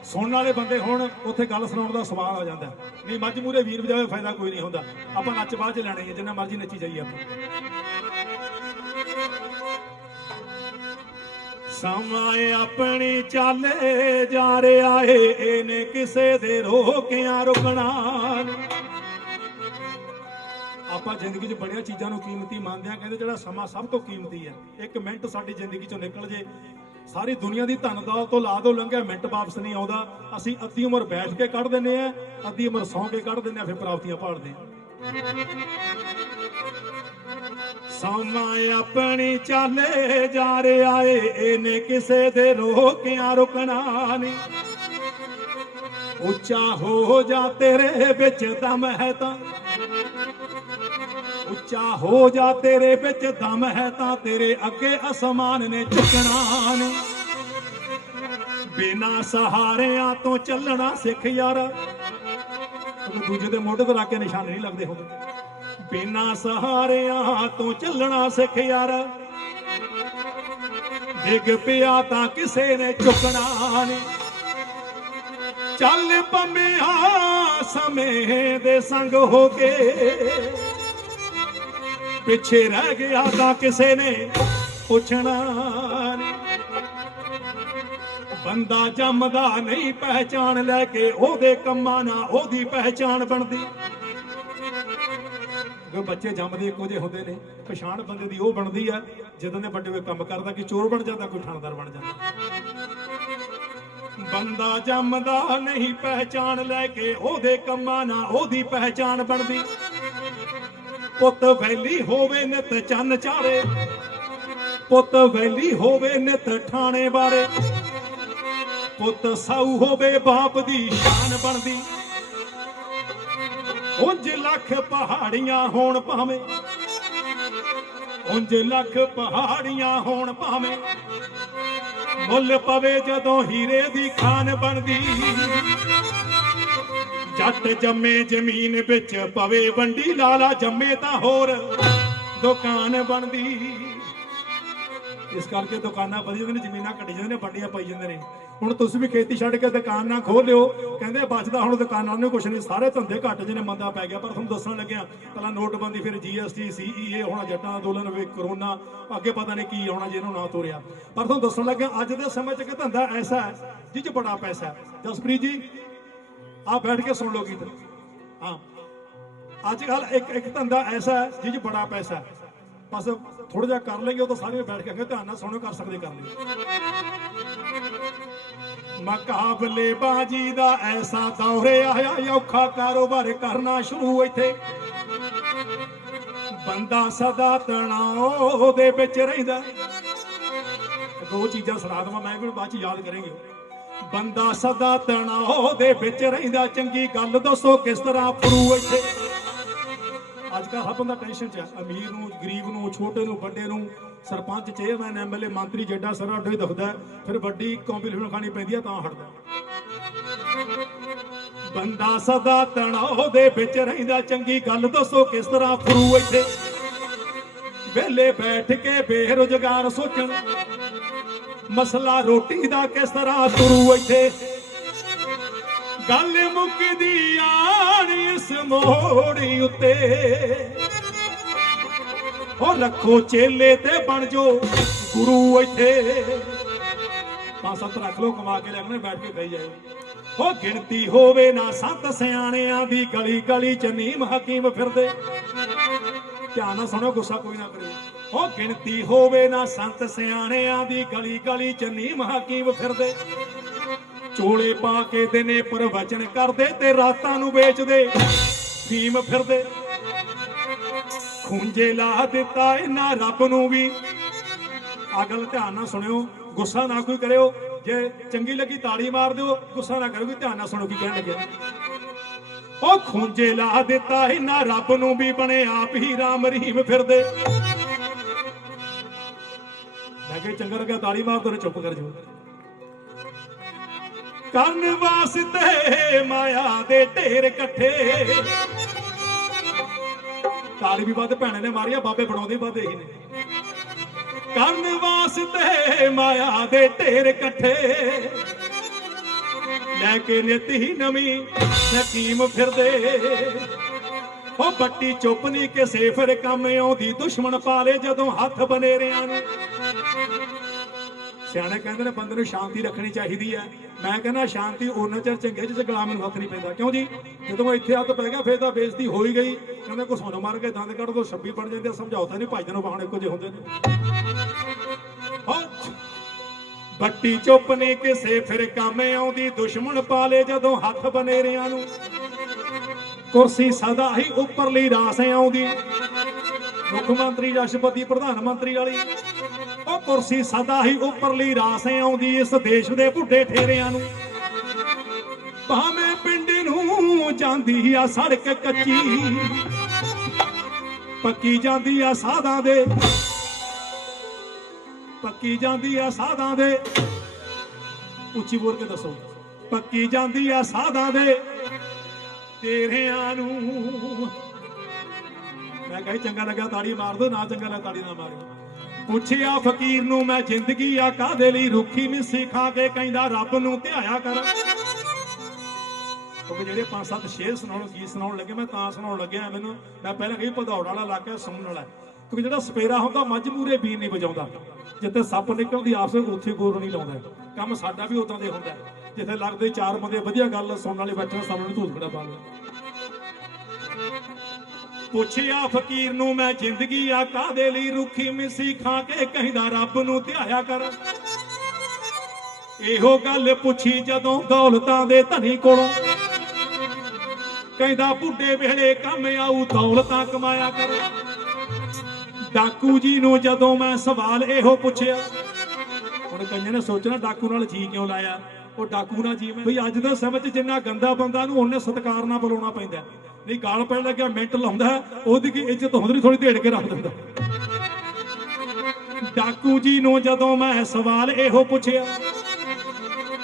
ਸੁਣਨ ਵਾਲੇ ਬੰਦੇ ਹੁਣ ਉੱਥੇ ਗੱਲ ਸੁਣਾਉਣ ਦਾ ਸਵਾਲ ਆ ਜਾਂਦਾ। ਨਹੀਂ ਮੱਝ ਮੂਰੇ ਵੀਰ ਵਜਾਵੇ ਫਾਇਦਾ ਕੋਈ ਨਹੀਂ ਹੁੰਦਾ। ਆਪਾਂ ਨੱਚ ਬਾਅਦ ਚ ਲੈਣੇ, ਜਿੰਨਾ ਮਰਜ਼ੀ ਨੱਚੀ ਜਾਈਏ ਆਪਾਂ। ਸਮਾਂ ਆਪਣੀ ਚਾਲੇ ਜਾ ਰਿਹਾ ਏ, ਇਹਨੇ ਕਿਸੇ ਦੇ ਰੋਕਿਆਂ ਰੁਕਣਾ। ਆਪਾਂ ਜ਼ਿੰਦਗੀ 'ਚ ਬੜੀਆਂ ਚੀਜ਼ਾਂ ਨੂੰ ਕੀਮਤੀ ਮੰਨਦੇ ਆ। ਕਹਿੰਦੇ ਜਿਹੜਾ ਸਮਾਂ ਸਭ ਤੋਂ ਕੀਮਤੀ ਹੈ। 1 ਮਿੰਟ ਸਾਡੀ ਜ਼ਿੰਦਗੀ 'ਚੋਂ ਨਿਕਲ ਜੇ ਸਾਰੀ ਦੁਨੀਆ ਦੀ ਧਨ ਦੌਲਤ ਤੋਂ ਲਾ ਦੋ ਲੰਘਿਆ ਮਿੰਟ ਵਾਪਸ ਨਹੀਂ ਆਉਂਦਾ। ਅਸੀਂ ਅੱਧੀ ਉਮਰ ਬੈਠ ਕੇ ਕੱਢ ਦਿੰਦੇ ਆ, ਅੱਧੀ ਉਮਰ ਸੌਂ ਕੇ ਕੱਢ ਦਿੰਦੇ ਆ, ਫਿਰ ਪ੍ਰਾਪਤੀਆਂ ਭਾਲਦੇ ਆ। ਸਮਾਂ ਆਪਣੀ ਚਾਲੇ ਜਾ ਰਿਹਾ ਏ, ਇਹਨੇ ਕਿਸੇ ਦੇ ਰੋਕਿਆਂ ਰੁਕਣਾ ਨਹੀਂ। ਉੱਚਾ ਹੋ ਜਾ ਤੇਰੇ ਵਿੱਚ ਦਮ ਹੈ ਤਾਂ, ਉੱਚਾ ਹੋ ਜਾ ਤੇਰੇ ਵਿੱਚ ਦਮ ਹੈ ਤਾਂ ਤੇਰੇ ਅੱਗੇ ਅਸਮਾਨ ਨੇ ਝੁਕਣਾ ਨਹੀਂ। ਬਿਨਾਂ ਸਹਾਰਿਆਂ ਤੋਂ ਚੱਲਣਾ ਸਿੱਖ ਯਾਰ, ਦੂਜੇ ਦੇ ਮੋਢੇ ਤੇ ਲਾ ਕੇ ਨਿਸ਼ਾਨ ਨਹੀਂ ਲੱਗਦੇ ਹੁੰਦੇ। ਬਿਨਾਂ ਸਹਾਰਿਆਂ ਤੋਂ ਚੱਲਣਾ ਸਿੱਖ ਯਾਰ, ਡਿੱਗ ਪਿਆ ਤਾਂ ਕਿਸੇ ਨੇ ਝੁਕਣਾ ਨਹੀਂ। ਚੱਲ ਪੰਮਿਆ ਸਮੇਂ ਦੇ ਸੰਗ ਹੋ ਕੇ, ਪਿੱਛੇ ਰਹਿ ਗਿਆ ਤਾਂ ਕਿਸੇ ਨੇ ਪੁੱਛਣਾ ਨਹੀਂ। ਬੰਦਾ ਜੰਮਦਾ ਨਹੀਂ ਪਹਿਚਾਣ ਲੈ ਕੇ, ਉਹਦੇ ਕੰਮਾਂ ਨਾਲ ਉਹਦੀ ਪਹਿਚਾਣ ਬਣਦੀ। ਬੱਚੇ ਜੰਮਦੇ ਇੱਕੋ ਜਿਹੇ ਹੁੰਦੇ ਨੇ, ਪਛਾਣ ਬੰਦੇ ਦੀ ਉਹ ਬਣਦੀ ਆ ਜਦੋਂ ਦੇ ਵੱਡੇ ਹੋਏ ਕੰਮ ਕਰਦਾ, ਕਿ ਚੋਰ ਬਣ ਜਾਂਦਾ, ਕੋਈ ਥਾਣੇਦਾਰ ਬਣ ਜਾਂਦਾ। ਬੰਦਾ ਜੰਮਦਾ ਨਹੀਂ ਪਹਿਚਾਣ ਲੈ ਕੇ, ਉਹਦੇ ਕੰਮਾਂ ਨਾਲ ਉਹਦੀ ਪਹਿਚਾਣ ਬਣਦੀ। ਪੁੱਤ ਵੈਲੀ ਹੋਵੇ ਨਿਤ ਚੰਨ ਚਾਰੇ, ਪੁੱਤ ਵੈਲੀ ਹੋਵੇ ਨਿਤ ਠਾਣੇ ਬਾਰੇ, ਪੁੱਤ ਸਾਊ ਹੋਵੇ ਬਾਪ ਦੀ ਸ਼ਾਨ ਬਣਦੀ। ਉਂਝ ਲੱਖ ਪਹਾੜੀਆਂ ਹੋਣ ਭਾਵੇਂ, ਉਂਝ ਲੱਖ ਪਹਾੜੀਆਂ ਹੋਣ ਭਾਵੇਂ, ਮੁੱਲ ਪਵੇ ਜਦੋਂ ਹੀਰੇ ਦੀ ਖਾਨ ਬਣਦੀ। ਜੱਟ ਜੰਮੇ ਜ਼ਮੀਨ ਵਿੱਚ ਪਵੇ ਵੰਡੀ, ਲਾਲਾ ਜੰਮੇ ਤਾਂ ਹੋਰ ਦੁਕਾਨ ਬਣਦੀ। ਇਸ ਕਰਕੇ ਦੁਕਾਨਾਂ ਵਧੀ ਜਾਂਦੇ ਨੇ, ਜ਼ਮੀਨਾਂ ਘਟੀ ਜਾਂਦੇ ਨੇ, ਵੰਡੀਆਂ ਪਾਈ ਜਾਂਦੇ ਨੇ। ਹੁਣ ਤੁਸੀਂ ਵੀ ਖੇਤੀ ਛੱਡ ਕੇ ਦੁਕਾਨ ਨਾ ਖੋਲ ਲਿਓ, ਕਹਿੰਦੇ ਬਚਦਾ ਹੁਣ ਦੁਕਾਨਾਂ ਨੂੰ ਕੁਛ ਨਹੀਂ, ਸਾਰੇ ਧੰਦੇ ਘੱਟ ਜਿਹਨੇ ਮੰਦਾ ਪੈ ਗਿਆ। ਪਰ ਤੁਹਾਨੂੰ ਦੱਸਣ ਲੱਗਿਆ, ਪਹਿਲਾਂ ਨੋਟਬੰਦੀ, ਫਿਰ GST, CEA, ਹੁਣ ਜੱਟਾਂ ਦਾ ਅੰਦੋਲਨ, ਵੇ ਕਰੋਨਾ, ਅੱਗੇ ਪਤਾ ਨਹੀਂ ਕੀ ਆਉਣਾ ਜਿਹਨੂੰ ਨਾ ਤੋਰਿਆ। ਪਰ ਤੁਹਾਨੂੰ ਦੱਸਣ ਲੱਗਿਆ ਅੱਜ ਦੇ ਸਮੇਂ 'ਚ ਕਿ ਧੰਦਾ ਐਸਾ ਹੈ ਜਿਹ 'ਚ ਬੜਾ ਪੈਸਾ ਹੈ। ਜਸਪ੍ਰੀਤ ਜੀ ਆਪ ਬੈਠ ਕੇ ਸੁਣ ਲਓ ਗੀਤ। ਹਾਂ, ਅੱਜ ਕੱਲ ਇੱਕ ਧੰਦਾ ਐਸਾ ਹੈ ਜਿਹ 'ਚ ਬੜਾ ਪੈਸਾ ਹੈ, ਬਸ ਥੋੜਾ ਜਿਹਾ ਕਰ ਲੇਗੇ ਉਹ ਤਾਂ ਸਾਰੇ ਬੈਠ ਕੇ ਧਿਆਨ ਨਾਲ ਸੁਣੋ, ਕਰ ਸਕਦੇ ਕਰ ਲਿਓ। ਮੁਕਾਬਲੇ ਬਾਜੀ ਦਾ ਐਸਾ ਦੌਰ ਆਇਆ, ਔਖਾ ਕਾਰੋਬਾਰ ਕਰਨਾ ਸ਼ੁਰੂ ਇੱਥੇ। ਬੰਦਾ ਸਦਾ ਤਣਾਅ ਦੇ ਵਿੱਚ ਰਹਿੰਦਾ। ਦੋ ਚੀਜ਼ਾਂ ਸੁਣਾ ਦਵਾਂ ਮੈਂ, ਵੀ ਬਾਅਦ ਚ ਯਾਦ ਕਰਾਂਗੇ। ਬੰਦਾ ਸਦਾ ਤਣਾਅ ਦੇ ਵਿੱਚ ਰਹਿੰਦਾ, ਚੰਗੀ ਗੱਲ ਦੱਸੋ ਕਿਸ ਤਰ੍ਹਾਂ ਫਰੂ ਇੱਥੇ। ਅੱਜ ਕੱਲ੍ਹ ਹਰ ਬੰਦਾ ਟੈਨਸ਼ਨ 'ਚ ਹੈ, ਅਮੀਰ ਨੂੰ, ਗਰੀਬ ਨੂੰ, ਛੋਟੇ ਨੂੰ, ਵੱਡੇ ਨੂੰ, ਸਰਪੰਚ, ਚੇਅਰਮੈਨ, MLA, ਮੰਤਰੀ, ਜਿੱਡਾ ਸਾਰਾ ਅੱਡੋ ਹੀ ਦਿਖਦਾ। ਫਿਰ ਵੱਡੀ ਕੰਪੀਟੀਸ਼ਨ ਖਾਣੀ ਪੈਂਦੀ ਹੈ ਤਾਂ ਹਟਦਾ। ਬੰਦਾ ਸਦਾ ਤਣਾਅ ਦੇ ਵਿੱਚ ਰਹਿੰਦਾ, ਚੰਗੀ ਗੱਲ ਦੱਸੋ ਕਿਸ ਤਰ੍ਹਾਂ ਫਰੂ ਇੱਥੇ। ਵਿਹਲੇ ਬੈਠ ਕੇ ਬੇਰੁਜ਼ਗਾਰ ਸੋਚਣ, ਮਸਲਾ ਰੋਟੀ ਦਾ ਕਿਸ ਤਰ੍ਹਾਂ ਤੁਰੂ ਇੱਥੇ। ਗੱਲ ਮੁੱਕਦੀ ਆਣ ਇਸ ਮੋੜੀ ਉੱਤੇ, ਉਹ ਰੱਖੋ ਚੇਲੇ ਤੇ ਬਣ ਜੋ ਗੁਰੂ ਇੱਥੇ। 5-7 ਰੱਖ ਲੋ, ਕਮਾ ਕੇ ਲੱਗਣੇ, ਬੈਠ ਕੇ ਬਹਿ ਜਾਏ। ਉਹ ਗਿਣਤੀ ਹੋਵੇ ਨਾ ਸੰਤ ਸਿਆਣਿਆਂ ਦੀ, ਗਲੀ ਗਲੀ ਚ ਨੀਮ ਹਕੀਮ ਫਿਰਦੇ। ਧਿਆਨ ਨਾਲ ਸੁਣੋ, ਗੁੱਸਾ ਕੋਈ ਨਾ ਕਰਿਓ। ਉਹ ਗਿਣਤੀ ਹੋਵੇ ਨਾ ਸੰਤ ਸਿਆਣਿਆਂ ਦੀ, ਗਲੀ ਗਲੀ ਚ ਨੀਮ ਹਕੀਮ ਫਿਰਦੇ। ਚੋਲੇ ਪਾ ਕੇ ਦਿਨੇ ਪ੍ਰਵਚਨ ਕਰਦੇ ਤੇ ਰਾਤਾਂ ਨੂੰ ਵੇਚਦੇ ਫੀਮ ਫਿਰਦੇ। ਖੂੰਜੇ ਲਾ ਦਿੱਤਾ ਇਹਨਾਂ ਰੱਬ ਨੂੰ ਵੀ। ਆ ਗੱਲ ਧਿਆਨ ਨਾਲ ਸੁਣਿਓ, ਗੁੱਸਾ ਨਾ ਕੋਈ ਕਰਿਓ। ਜੇ ਚੰਗੀ ਲੱਗੀ ਤਾੜੀ ਮਾਰ ਦਿਓ, ਗੁੱਸਾ ਨਾ ਕਰੋ। ਧਿਆਨ ਨਾਲ ਸੁਣੋ ਕੀ ਕਹਿਣ ਲੱਗਿਆ। ਉਹ ਖੂੰਜੇ ਲਾ ਦਿੱਤਾ ਇਹਨਾਂ ਰੱਬ ਨੂੰ ਵੀ, ਬਣੇ ਆਪ ਹੀ ਰਾਮ ਰਹੀਮ ਫਿਰਦੇ। ਮੈਂ ਕਿਹਾ ਚੰਗਾ ਲੱਗਿਆ ਤਾੜੀ ਮਾਰ ਦੋ, ਚੁੱਪ ਕਰ ਜਾਓ। ਕਰਨ ਵਾਸਤੇ ਮਾਇਆ ਦੇ ਢੇਰ ਇਕੱਠੇ, ਤਾਲੀ ਵੀ ਵੱਧ ਭੈਣੇ ਨੇ ਮਾਰੀਆਂ, ਬਾਬੇ ਬਣਾਉਂਦੇ ਵੱਧ ਇਹੀ ਨੇ। ਕਰਨ ਵਾਸਤੇ ਮਾਇਆ ਦੇ ਢੇਰ ਇਕੱਠੇ, ਲੈ ਕੇ ਨਿਤ ਹੀ ਨਵੀਂ ਸਕੀਮ ਫਿਰਦੇ। ਉਹ ਬੱਟੀ ਚੁੱਪ ਨਹੀਂ ਕਿਸੇ ਫਿਰ ਕੰਮ ਆਉਂਦੀ, ਦੁਸ਼ਮਣ ਪਾਲੇ ਜਦੋਂ ਹੱਥ ਬਨੇਰਿਆਂ ਨੂੰ। ਸਿਆਣੇ ਕਹਿੰਦੇ ਨੇ ਬੰਦੇ ਨੂੰ ਸ਼ਾਂਤੀ ਰੱਖਣੀ ਚਾਹੀਦੀ ਹੈ। ਮੈਂ ਕਹਿੰਦਾ ਸ਼ਾਂਤੀ ਉਹਨਾਂ ਚਿਰ ਚੰਗੇ ਜਿਸ ਗੁਲਾਮ ਨੂੰ ਹੱਥ ਨਹੀਂ ਪੈਂਦਾ। ਕਿਉਂ ਜੀ, ਜਦੋਂ ਇੱਥੇ ਹੱਥ ਪੈ ਗਿਆ ਫਿਰ ਤਾਂ ਬੇਇੱਜ਼ਤੀ ਹੋ ਹੀ ਗਈ। ਕਹਿੰਦੇ ਕੋ ਸੋਨਾ ਮਾਰ ਕੇ ਦੰਦ ਕੱਢ ਦੋ, 26 ਬਣ ਜਾਂਦੇ। ਸਮਝਾਉਤਾ ਨਹੀਂ, ਭਾਈਆਂ ਨੂੰ ਬਾਹਣ ਇੱਕੋ ਜਿਹੇ ਹੁੰਦੇ ਨੇ। ਬੱਟੀ ਚੁੱਪ ਨੇ ਕਿਸੇ ਫਿਰ ਕੰਮ ਆਉਂਦੀ ਦੁਸ਼ਮਣ ਪਾਲੇ ਜਦੋਂ ਹੱਥ ਬਨੇਰਿਆਂ ਨੂੰ ਕੁਰਸੀ ਸਦਾ ਹੀ ਉੱਪਰਲੀ ਰਾਸ ਆਉਂਦੀ ਮੁੱਖ ਮੰਤਰੀ ਰਾਸ਼ਟਰਪਤੀ ਪ੍ਰਧਾਨ ਮੰਤਰੀ ਵਾਲੀ ਉਹ ਕੁਰਸੀ ਸਦਾ ਹੀ ਉੱਪਰਲੀ ਰਾਸ ਆਉਂਦੀ ਇਸ ਦੇਸ਼ ਦੇ ਬੁੱਢੇ ਠੇਰਿਆਂ ਨੂੰ ਭਾਵੇਂ ਪਿੰਡ ਨੂੰ ਜਾਂਦੀ ਆ ਸੜਕ ਕੱਚੀ ਪੱਕੀ ਜਾਂਦੀ ਆ ਸਾਧਾਂ ਦੇ ਪੱਕੀ ਜਾਂਦੀ ਆ ਸਾਧਾਂ ਦੇ ਉੱਚੀ ਬੋਲ ਕੇ ਦੱਸੋ ਪੱਕੀ ਜਾਂਦੀ ਆ ਸਾਧਾਂ ਦੇ ਤੇਰਿਆਂ ਨੂੰ ਮੈਂ ਕਹੀ ਚੰਗਾ ਲੱਗਾ ਤਾੜੀ ਮਾਰ ਦੋ ਨਾ ਚੰਗਾ ਲੱਗਾ ਤਾੜੀ ਨਾ ਮਾਰੋ ਪੁੱਛਿਆ ਫਕੀਰ ਨੂੰ ਮੈਂ ਜ਼ਿੰਦਗੀ ਆ ਕਾਦੇ ਲਈ ਰੁੱਖੀ ਮਿੱਸੀ ਖਾ ਕੇ ਕਹਿੰਦਾ ਰੱਬ ਨੂੰ ਧਿਆਇਆ ਕਰ ਕਿਉਂਕਿ ਜਿਹੜੇ 5-7 ਸ਼ੇਰ ਸੁਣਾਉਣ ਗੀਤ ਸੁਣਾਉਣ ਲੱਗੇ ਮੈਂ ਤਾਂ ਸੁਣਾਉਣ ਲੱਗਿਆ ਮੈਨੂੰ ਮੈਂ ਪਹਿਲਾਂ ਕਹੀ ਭਦੌੜ ਵਾਲਾ ਇਲਾਕਾ ਸੁਣਨ ਵਾਲਾ ਕਿਉਂਕਿ ਜਿਹੜਾ ਸਪੇਰਾ ਹੁੰਦਾ ਮੱਝ ਮੂਰੇ ਬੀਨ ਨਹੀਂ ਵਜਾਉਂਦਾ ਜਿੱਥੇ ਸੱਪ ਨਿਕਲਦੀ ਆਪਸ ਵਿੱਚ ਉੱਥੇ ਗੋਰ ਨਹੀਂ ਲਾਉਂਦਾ ਕੰਮ ਸਾਡਾ ਵੀ ਉਦਾਂ ਦੇ ਹੁੰਦਾ ਜਿੱਥੇ ਲੱਗਦੇ 4 ਬੰਦੇ ਵਧੀਆ ਗੱਲ ਸੁਣਨ ਵਾਲੇ ਬੈਠੇ ਸਾਹਮਣੇ ਧੂਲਕੜਾ ਪਾ ਲਓ ਪੁੱਛਿਆ ਫਕੀਰ ਨੂੰ ਮੈਂ ਜ਼ਿੰਦਗੀ ਆ ਕਾਦੇ ਲਈ ਰੁੱਖੀ ਮਿੱਸੀ ਖਾ ਕੇ ਕਹਿੰਦਾ ਰੱਬ ਨੂੰ ਧਿਆਇਆ ਕਰ ਇਹੋ ਗੱਲ ਪੁੱਛੀ ਜਦੋਂ ਦੌਲਤਾਂ ਦੇ ਧਨੀ ਕੋਲੋਂ ਕਹਿੰਦਾ ਬੁੱਢੇ ਵੇਲੇ ਕੰਮ ਆਊ ਦੌਲਤਾਂ ਕਮਾਇਆ ਕਰ ਡਾਕੂ ਜੀ ਨੂੰ ਜਦੋਂ ਮੈਂ ਸਵਾਲ ਇਹੋ ਪੁੱਛਿਆ ਹੁਣ ਕਈਆਂ ਨੇ ਸੋਚਣਾ ਡਾਕੂ ਨਾਲ ਜੀ ਕਿਉਂ ਲਾਇਆ ਉਹ ਡਾਕੂ ਨਾਲ ਜੀ ਬਈ ਅੱਜ ਦੇ ਸਮੇਂ 'ਚ ਜਿੰਨਾ ਗੰਦਾ ਬੰਦਾ ਨੂੰ ਉਹਨੇ ਸਤਿਕਾਰ ਨਾਲ ਬੁਲਾਉਣਾ ਪੈਂਦਾ ਨਹੀਂ ਗਾਲ ਪੈਣ ਲੱਗਿਆ ਮਿੰਟ ਲਾਉਂਦਾ ਉਹਦੀ ਕੀ ਇੱਜ਼ਤ ਹੁੰਦੀ ਥੋੜੀ ਢੇੜ ਕੇ ਰੱਖ ਦਿੰਦਾ ਡਾਕੂ ਜੀ ਨੂੰ ਜਦੋਂ ਮੈਂ ਸਵਾਲ ਇਹੋ ਪੁੱਛਿਆ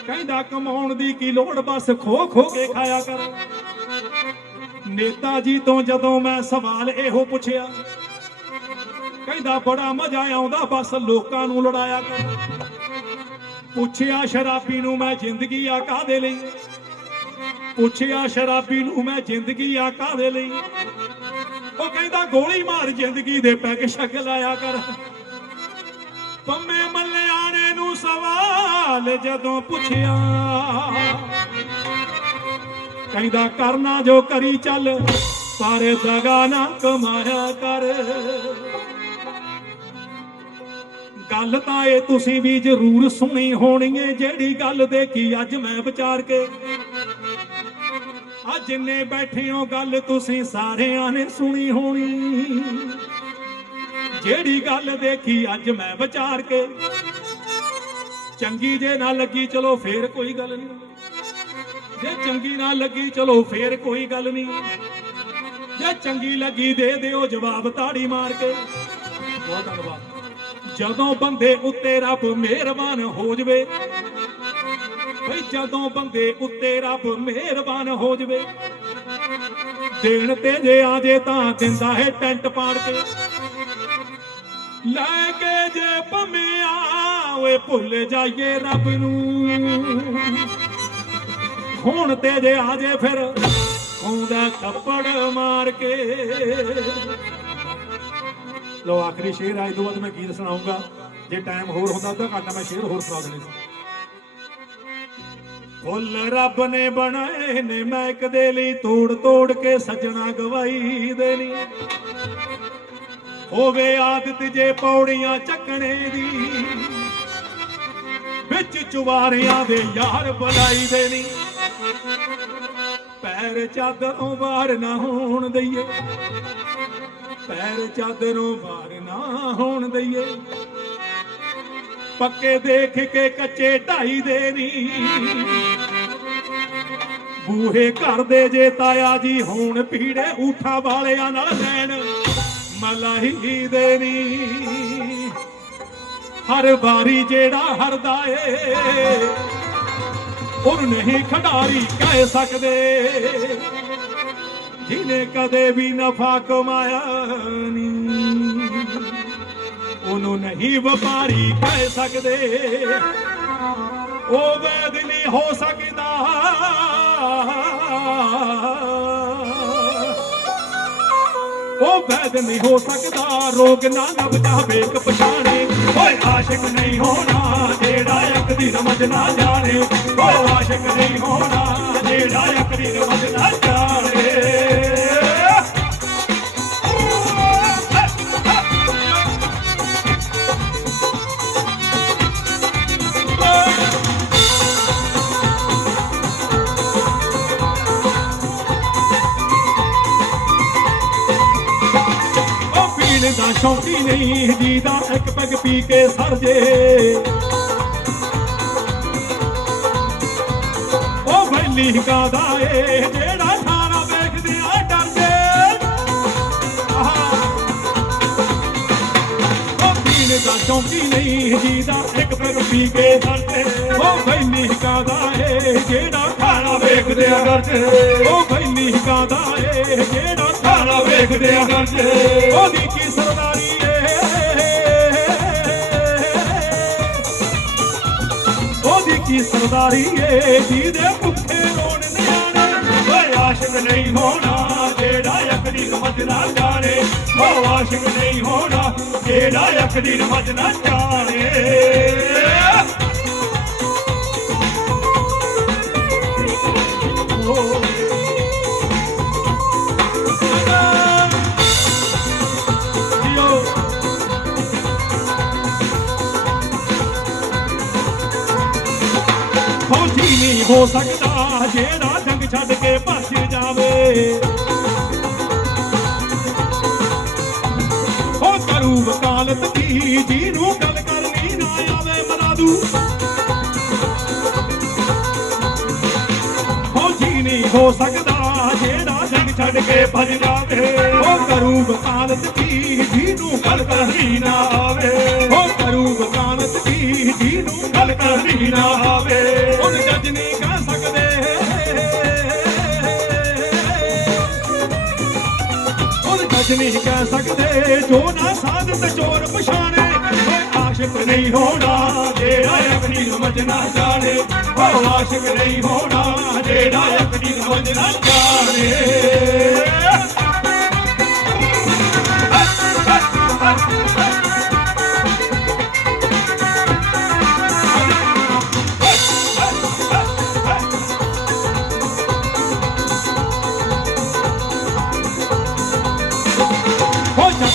ਕਹਿੰਦਾ ਕਮਾਉਣ ਦੀ ਕੀ ਲੋੜ ਬਸ ਖੋ ਖੋ ਕੇ ਖਾਇਆ ਕਰ ਨੇਤਾ ਜੀ ਤੋਂ ਜਦੋਂ ਮੈਂ ਸਵਾਲ ਇਹੋ ਪੁੱਛਿਆ ਕਹਿੰਦਾ ਬੜਾ ਮਜ਼ਾ ਆਉਂਦਾ ਬਸ ਲੋਕਾਂ ਨੂੰ ਲੜਾਇਆ ਕਰ ਪੁੱਛਿਆ ਸ਼ਰਾਬੀ ਨੂੰ ਮੈਂ ਜ਼ਿੰਦਗੀ ਆ ਕਾਦੇ ਲਈ ਪੁੱਛਿਆ ਸ਼ਰਾਬੀ ਨੂੰ ਮੈਂ ਜ਼ਿੰਦਗੀ ਆ ਕਾਦੇ ਲਈ ਉਹ ਕਹਿੰਦਾ ਗੋਲੀ ਮਾਰ ਜ਼ਿੰਦਗੀ ਦੇ ਪੈਗ ਛਕ ਲਾਇਆ ਕਰ ਪੰਮੇ ਮੱਲਿਆਣੇ ਨੂੰ ਸਵਾਲ ਜਦੋਂ ਪੁੱਛਿਆ ਕਹਿੰਦਾ ਕਰਨਾ ਜੋ ਕਰੀ ਚੱਲ ਪਰ ਦਗਾ ਨਾ ਕਮਾਇਆ ਕਰ ਗੱਲ ਤਾਂ ਇਹ ਤੁਸੀਂ ਵੀ ਜ਼ਰੂਰ ਸੁਣੀ ਹੋਣੀ ਏ ਜਿਹੜੀ ਗੱਲ ਦੇਖੀ ਅੱਜ ਮੈਂ ਵਿਚਾਰ ਕੇ ਅੱਜ ਜਿੰਨੇ ਬੈਠੇ ਹੋ ਗੱਲ ਤੁਸੀਂ ਸਾਰਿਆਂ ਨੇ ਸੁਣੀ ਹੋਣੀ ਜਿਹੜੀ ਗੱਲ ਦੇਖੀ ਅੱਜ ਮੈਂ ਵਿਚਾਰ ਕੇ ਚੰਗੀ ਜੇ ਨਾ ਲੱਗੀ ਚਲੋ ਫੇਰ ਕੋਈ ਗੱਲ ਨਹੀਂ ਜੇ ਚੰਗੀ ਨਾ ਲੱਗੀ ਚਲੋ ਫੇਰ ਕੋਈ ਗੱਲ ਨਹੀਂ ਜੇ ਚੰਗੀ ਲੱਗੀ ਦੇ ਦਿਓ ਜਵਾਬ ਤਾੜੀ ਮਾਰ ਕੇ ਬਹੁਤ ਧੰਨਵਾਦ ਜਦੋਂ ਬੰਦੇ ਉੱਤੇ ਰੱਬ ਮਿਹਰਬਾਨ ਹੋ ਜਵੇ ਬਈ ਜਦੋਂ ਬੰਦੇ ਉੱਤੇ ਰੱਬ ਮਿਹਰਬਾਨ ਹੋ ਜਵੇ ਦੇਣ ਤੇ ਜੇ ਆ ਜੇ ਤਾਂ ਦਿੰਦਾ ਹੈ ਟੈਂਟ ਪਾੜ ਕੇ ਲੈ ਕੇ ਜੇ ਭੰਮਿਆ ਓਏ ਭੁੱਲ ਜਾਈਏ ਰੱਬ ਨੂੰ ਹੁਣ ਤੇ ਜੇ ਆ ਜੇ ਫਿਰ ਆਉਂਦਾ ਥੱਪੜ ਮਾਰ ਕੇ ਲੋ ਆਖਰੀ ਸ਼ੇਰ ਅੱਜ ਤੋਂ ਬਾਅਦ ਮੈਂ ਗੀਤ ਸੁਣਾਉਂਗਾ ਜੇ ਟਾਈਮ ਹੋਰ ਹੁੰਦਾ ਅੱਧਾ ਘੰਟਾ ਮੈਂ ਸ਼ੇਰ ਹੋਰ ਸੁਣਾ ਦੇਣੇ ਸੀ ਫੁੱਲ ਰੱਬ ਨੇ ਬਣਾਏ ਨੇ ਮਹਿਕ ਦੇ ਲਈ ਤੋੜ ਤੋੜ ਕੇ ਸੱਜਣਾ ਗਵਾਈ ਦੇ ਲਈ ਹੋਵੇ ਆਦਤ ਜੇ ਪੌੜੀਆਂ ਚੱਕਣੇ ਦੀ ਵਿੱਚ ਚੁਵਾਰਿਆਂ ਦੇ ਯਾਰ ਬੁਲਾਈ ਦੇ ਨਹੀਂ ਪੈਰ ਚਾਦਰੋਂ ਬਾਹਰ ਨਾ ਹੋਣ ਦਈਏ ਪੈਰ ਚਾਦਰੋਂ ਬਾਹਰ ਨਾ ਹੋਣ ਦਈਏ ਪੱਕੇ ਦੇਖ ਕੇ ਕੱਚੇ ਢਾਈ ਦੇ ਨੀ ਬੂਹੇ ਘਰ ਦੇ ਜੇ ਤਾਇਆ ਜੀ ਹੋਣ ਪੀੜੇ ਊਠਾਂ ਵਾਲਿਆਂ ਨਾਲ ਲੈਣ ਮਲਾਹੀ ਦੇ ਨੀ ਹਰ ਵਾਰੀ ਜਿਹੜਾ ਹਰਦਾ ਏ ਉਹਨੂੰ ਨਹੀਂ ਖਿਡਾਰੀ ਕਹਿ ਸਕਦੇ ਜਿਹਨੇ ਕਦੇ ਵੀ ਨਫਾ ਕਮਾਇਆ ਨਹੀਂ ਉਹਨੂੰ ਨਹੀਂ ਵਪਾਰੀ ਕਹਿ ਸਕਦੇ ਉਹ ਵੈਦ ਨਹੀਂ ਹੋ ਸਕਦਾ ਉਹ ਵੈਦ ਨਹੀਂ ਹੋ ਸਕਦਾ ਰੋਗ ਨਾ ਨਬ ਜਾਵੇ ਕ ਪਛਾਣੇ ਓਏ ਆਸ਼ਿਕ ਨਹੀਂ ਹੋਣਾ ਜਿਹੜਾ ਇੱਕ ਦੀ ਰਮਜ ਨਾ ਜਾਣੇ ਓਏ ਆਸ਼ਿਕ ਨਹੀਂ ਹੋਣਾ ਜਿਹੜਾ ਇੱਕ ਦੀ ਰਮਜ ਨਾ ਜਾਣੇ शौकी नहीं जी दा एक पैग पी के सर जे ओ वैली कादा ए जेड़ा खाना वेखदे आ डर जे ओ पीने दा शौकी नहीं जी दा एक पैग पी के सर जे ओ वैली कादा ए जेड़ा खाना वेखदे आ डर जे ओ वैली कादा ए जेड़ा खाना वेखदे आ डर जे ओ दी की सरदारी की सरदारी जी दे भुखे रोन न्याणे ओए आशिक नहीं होना जेड़ा यकदी समझ ना जाने ओ आशिक नहीं होना जेड़ा यकदी समझ ना जाने नहीं हो सकता जेड़ा जंग छड़ के भज जावे ओ करू वकालत की जीनू गल करनी ना आवे मरा दू ओ जी नहीं हो सकता जेड़ा जंग छड़ के भज जावे ओ करू वकालत की जीनू गल करनी ना आवे ओ करू वकालत की जीनू गल करनी ना आवे जज नहीं कह सकते जज नहीं कह सकते जो ना साधत चोर पछाने आशिक नहीं होना जेड़ा अपनी समझ ना जाने ओ आशिक नहीं होना जेड़ा अपनी समझ ना जाने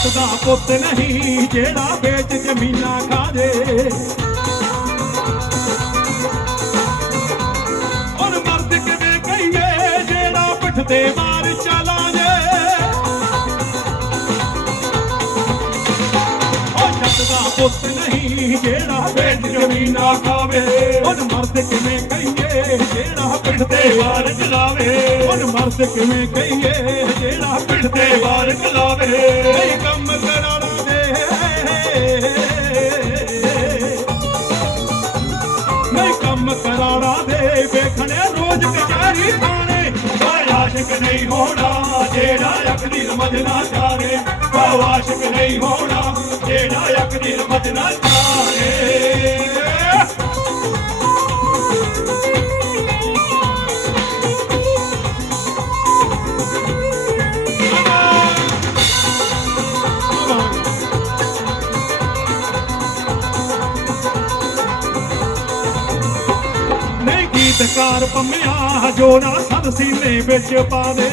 दा पुत नहीं जेड़ा बेच जमीना खा दे और मर्द किवें कहिए जेड़ा पिठ ते मार चला जे और जट दा पुत नहीं जेड़ा बेच जमीना खावे और मर्द किवें कहिए जेड़ा पिठ ते मार चलावे और मर्द किवें कहिए जेड़ा पिठ ते मार चलावे कम कराना दे नहीं कम कराना दे वेखने रोज कचहरी थाने आशिक नहीं होना जेड़ा यकदी समझ ना जाने आशिक नहीं होना जेड़ा यकदी समझ ना जाने गीतकार पम्मिया जो ना सद सीने बिच पा दे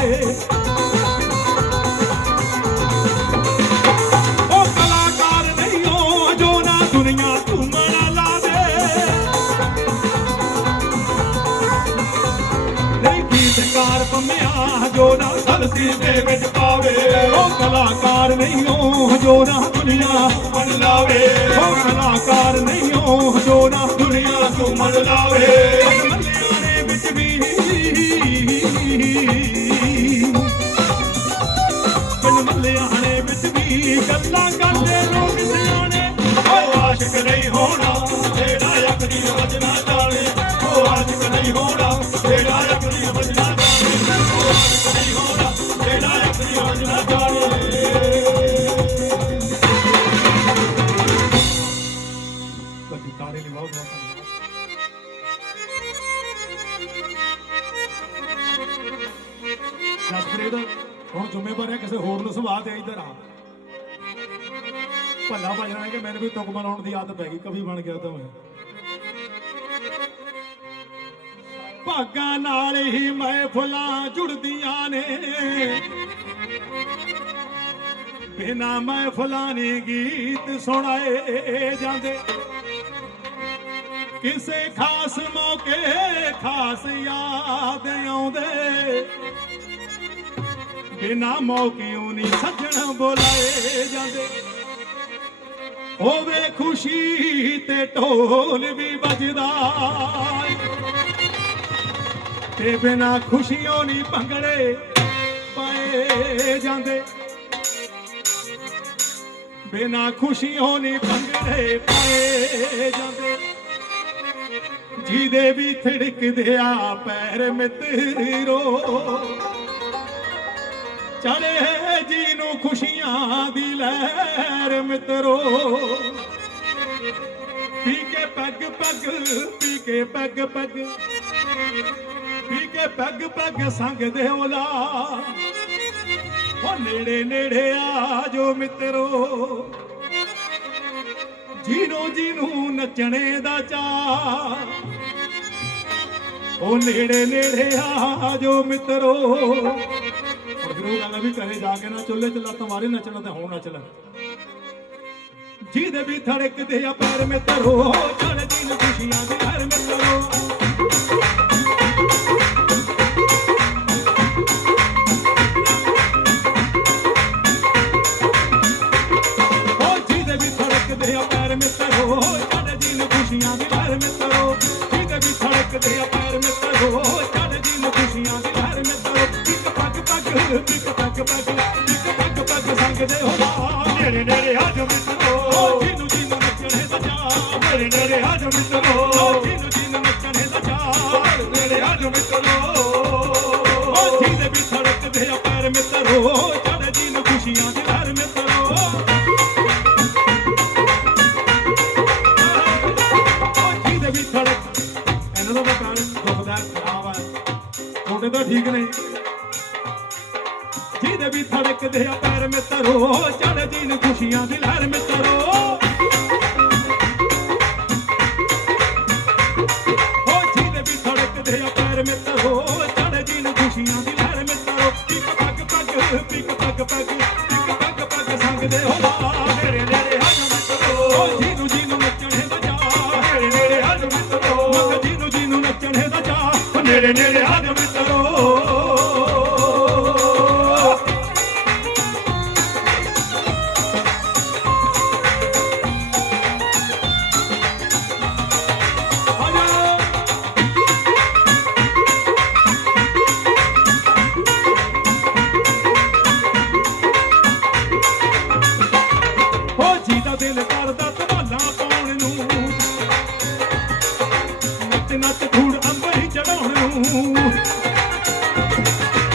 ओ कलाकार नहीं हो जो ना दुनिया घूमना ला दे नहीं गीतकार पम्मिया जो ना सद सीने बिच पावे ओ कलाकार नहीं हो जो ना दुनिया घूमन लावे ओ कलाकार नहीं हो जो ना दुनिया घूमन लावे मलियाने बिच भी गल्लां करदे लोग सियाने ओ आशिक नहीं होना जेड़ा यकदी समझ ना जाने ओ आशिक नहीं होना जेड़ा यकदी समझ ना जाने ओ आशिक नहीं होना जेड़ा यकदी समझ ना जाने कभी तारे ने बहुत जसप्रीत ਹੁਣ ਜ਼ਿੰਮੇਵਾਰ ਹੈ ਕਿਸੇ ਹੋਰ ਨੂੰ ਸੁਭਾਅ ਦੇ ਇੱਧਰ ਆ ਭੱਲਾ ਭਜਣਾ ਕਿ ਮੈਨੂੰ ਵੀ ਤੁਕ ਬਣਾਉਣ ਦੀ ਆਦਤ ਪੈ ਗਈ ਕਵੀ ਬਣ ਗਿਆ ਤਾਂ ਮੈਂ ਭਾਗਾਂ ਨਾਲ ਹੀ ਮਹਿਫਲਾਂ ਜੁੜਦੀਆਂ ਨੇ ਬਿਨਾਂ ਮਹਿਫਲਾਂ ਨੇ ਗੀਤ ਸੁਣਾਏ ਜਾਂਦੇ ਕਿਸੇ ਖਾਸ ਮੌਕੇ ਖਾਸ ਯਾਦ ਆਉਂਦੇ बिना मौके नहीं सज्जन बुलाए जाते ਹੋਵੇ ਖੁਸ਼ੀ ਤੇ ਢੋਲ ਵੀ ਵੱਜਦਾ ਤੇ ਬਿਨਾ ਖੁਸ਼ੀਆਂ ਨਹੀਂ ਭੰਗੜੇ ਪਾਏ ਜਾਂਦੇ ਬਿਨਾ ਖੁਸ਼ੀਆਂ ਨਹੀਂ ਭੰਗੜੇ ਪਾਏ ਜਾਂਦੇ ਜਿਹਦੇ ਵੀ ਥੜਕਦੇ ਆ ਪੈਰ ਮਿੱਤਰੋ ਚੜੇ ਜੀ ਨੂੰ ਖੁਸ਼ੀਆਂ ਦੀ ਲਹਿਰ ਮਿੱਤਰੋ ਪੀ ਕੇ ਪੱਗ ਪੱਗ ਪੀ ਕੇ ਪੱਗ ਪੱਗ ਪੀ ਕੇ ਪੱਗ ਪੱਗ ਸੰਗ ਦੇ ਔਲਾ ਉਹ ਨੇੜੇ ਨੇੜੇ ਆ ਜੋ ਮਿੱਤਰੋ ਜਿਹਨੂੰ ਨੱਚਣੇ ਦਾ ਚਾਅ ਉਹ ਨੇੜੇ ਨੇੜੇ ਆ ਜੋ ਮਿੱਤਰੋ ਔਰ ਫਿਰ ਉਹ ਗੱਲ ਵੀ ਕਰੇ ਜਾ ਕੇ ਨਾ ਚੁੱਲ੍ਹੇ 'ਚ ਲੱਤ ਮਾਰੇ ਨੱਚਣਾ ਤੇ ਹੁਣ ਨੱਚ ਲੈ ਜਿਹਦੇ ਵੀ ਧੜਕਦੇ ਆ ਪੈਰ ਮਿੱਤਰੋ ਚੜ੍ਹਦੀ ਨੂੰ ਖੁਸ਼ੀਆਂ ਦੀ ਲਹਿਰ ਮਿੱਤਰੋ ਖੁਸ਼ੀਆਂ ਦੀ ਲਹਿਰ ਮਿੱਤਰੋ ਜਿਹਦੇ ਵੀ ਧੜਕਦੇ ਆ ਪੈਰ ਮਿੱਤਰੋ ਚੜ੍ਹਦੀ ਨੂੰ ਖੁਸ਼ੀਆਂ ਦੀ ਲਹਿਰ ਮਿੱਤਰੋ ਇੱਕ ਪੱਗ ਪੱਗ ਇੱਕ ਪੱਗ ਪੱਗ ਇੱਕ ਪੱਗ ਪੱਗ ਸੰਗਦੇ ਹੋ ਨੇੜੇ ਨੇੜੇ ਆ ਜੋ ਮਿੱਤਰੋ ਜਿਹਨੂੰ ਨੱਚਣੇ ਦਾ ਚਾਅ ਨੇੜੇ ਨੇੜੇ ਆ ਜੋ ਮਿੱਤਰੋ ਜਿਹਨੂੰ ਨੱਚਣੇ ਦਾ ਚਾਅ ਨੇੜੇ ਆ ਜੋ ਮਿੱਤਰੋ ਜਿਹਦੇ ਵੀ ਧੜਕਦੇ ਆ ਪੈਰ ਮਿੱਤਰੋ ਚੜ੍ਹਦੀ ਨੂੰ ਖੁਸ਼ੀਆਂ ਦੀ ਲਹਿਰ ਮਿੱਤਰੋ ਤਾਂ ਠੀਕ ਨੇ ਜਿਹਦੇ ਵੀ ਧੜਕਦੇ ਆ ਪੈਰ ਮਿੱਤਰੋ ਚੜ੍ਹਦੀ ਨੂੰ ਖੁਸ਼ੀਆਂ ਦੀ ਲਹਿਰ ਮਿੱਤਰੋ ਹੋ ਜਿਹਦੇ ਵੀ ਧੜਕਦੇ ਆ ਪੈਰ ਮਿੱਤਰੋ ਚੜ੍ਹਦੀ ਨੂੰ ਖੁਸ਼ੀਆਂ ਦੀ ਲਹਿਰ ਮਿੱਤਰੋ ਇੱਕ ਪੱਗ ਪੱਗ ਇੱਕ ਪੱਗ ਪੱਗ ਇੱਕ ਪੱਗ ਪੱਗ ਸੰਗਦੇ ਹੋ ਨੇੜੇ ਨੇੜੇ ਆ ਜੋ ਮਿੱਤਰੋ ਜਿਹਨੂੰ ਨੱਚਣੇ ਦਾ ਚਾਅ ਨੇੜੇ ਨੇੜੇ ਆ ਜੋ ਮਿੱਤਰੋ ਜਿਹਨੂੰ ਨੱਚਣੇ ਦਾ ਚਾਅ ਨੇੜੇ ਨੇੜੇ ਆ ਜੋ ਮਿੱਤਰੋ ਦਿਲ ਕਰਦਾ ਧਮਾਲਾਂ ਪਾਉਣ ਨੂੰ ਨੱਚ ਨੱਚ ਧੂੜ ਅੰਬਰੀ ਚੜਾਉਣ ਨੂੰ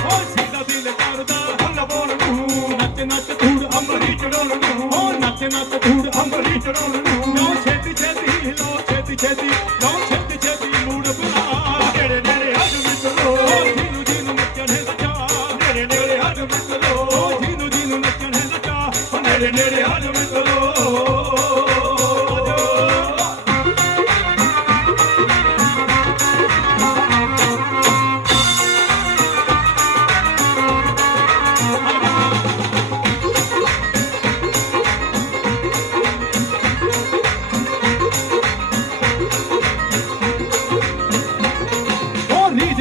ਹੋ ਜਿਹਦਾ ਦਿਲ ਕਰਦਾ ਹੱਲਾ ਪਾਉਣ ਨੂੰ ਨੱਚ ਨੱਚ ਧੂੜ ਅੰਬਰੀ ਚੜਾਉਣ ਨੂੰ ਹੋ ਨੱਚ ਨੱਚ ਧੂੜ ਅੰਬਰੀ ਚੜਾਉਣ ਨੂੰ ਲਓ ਛੇਤੀ ਛੇਤੀ ਲਓ ਛੇਤੀ ਛੇਤੀ ਲਓ ਛੇਤੀ ਛੇਤੀ ਮੂੜ ਬਣਾ ਨੇੜੇ ਨੇੜੇ ਆ ਜੋ ਮਿੱਤਰੋ ਜਿਹਨੂੰ ਨੱਚਣੇ ਦਾ ਚਾਅ ਨੇੜੇ ਨੇੜੇ ਆ ਜੋ ਮਿੱਤਰੋ ਜਿਹਨੂੰ ਨੱਚਣੇ ਦਾ ਚਾਅ ਨੇੜੇ ਨੇੜੇ ਆ ਜੋ ਮਿੱਤਰੋ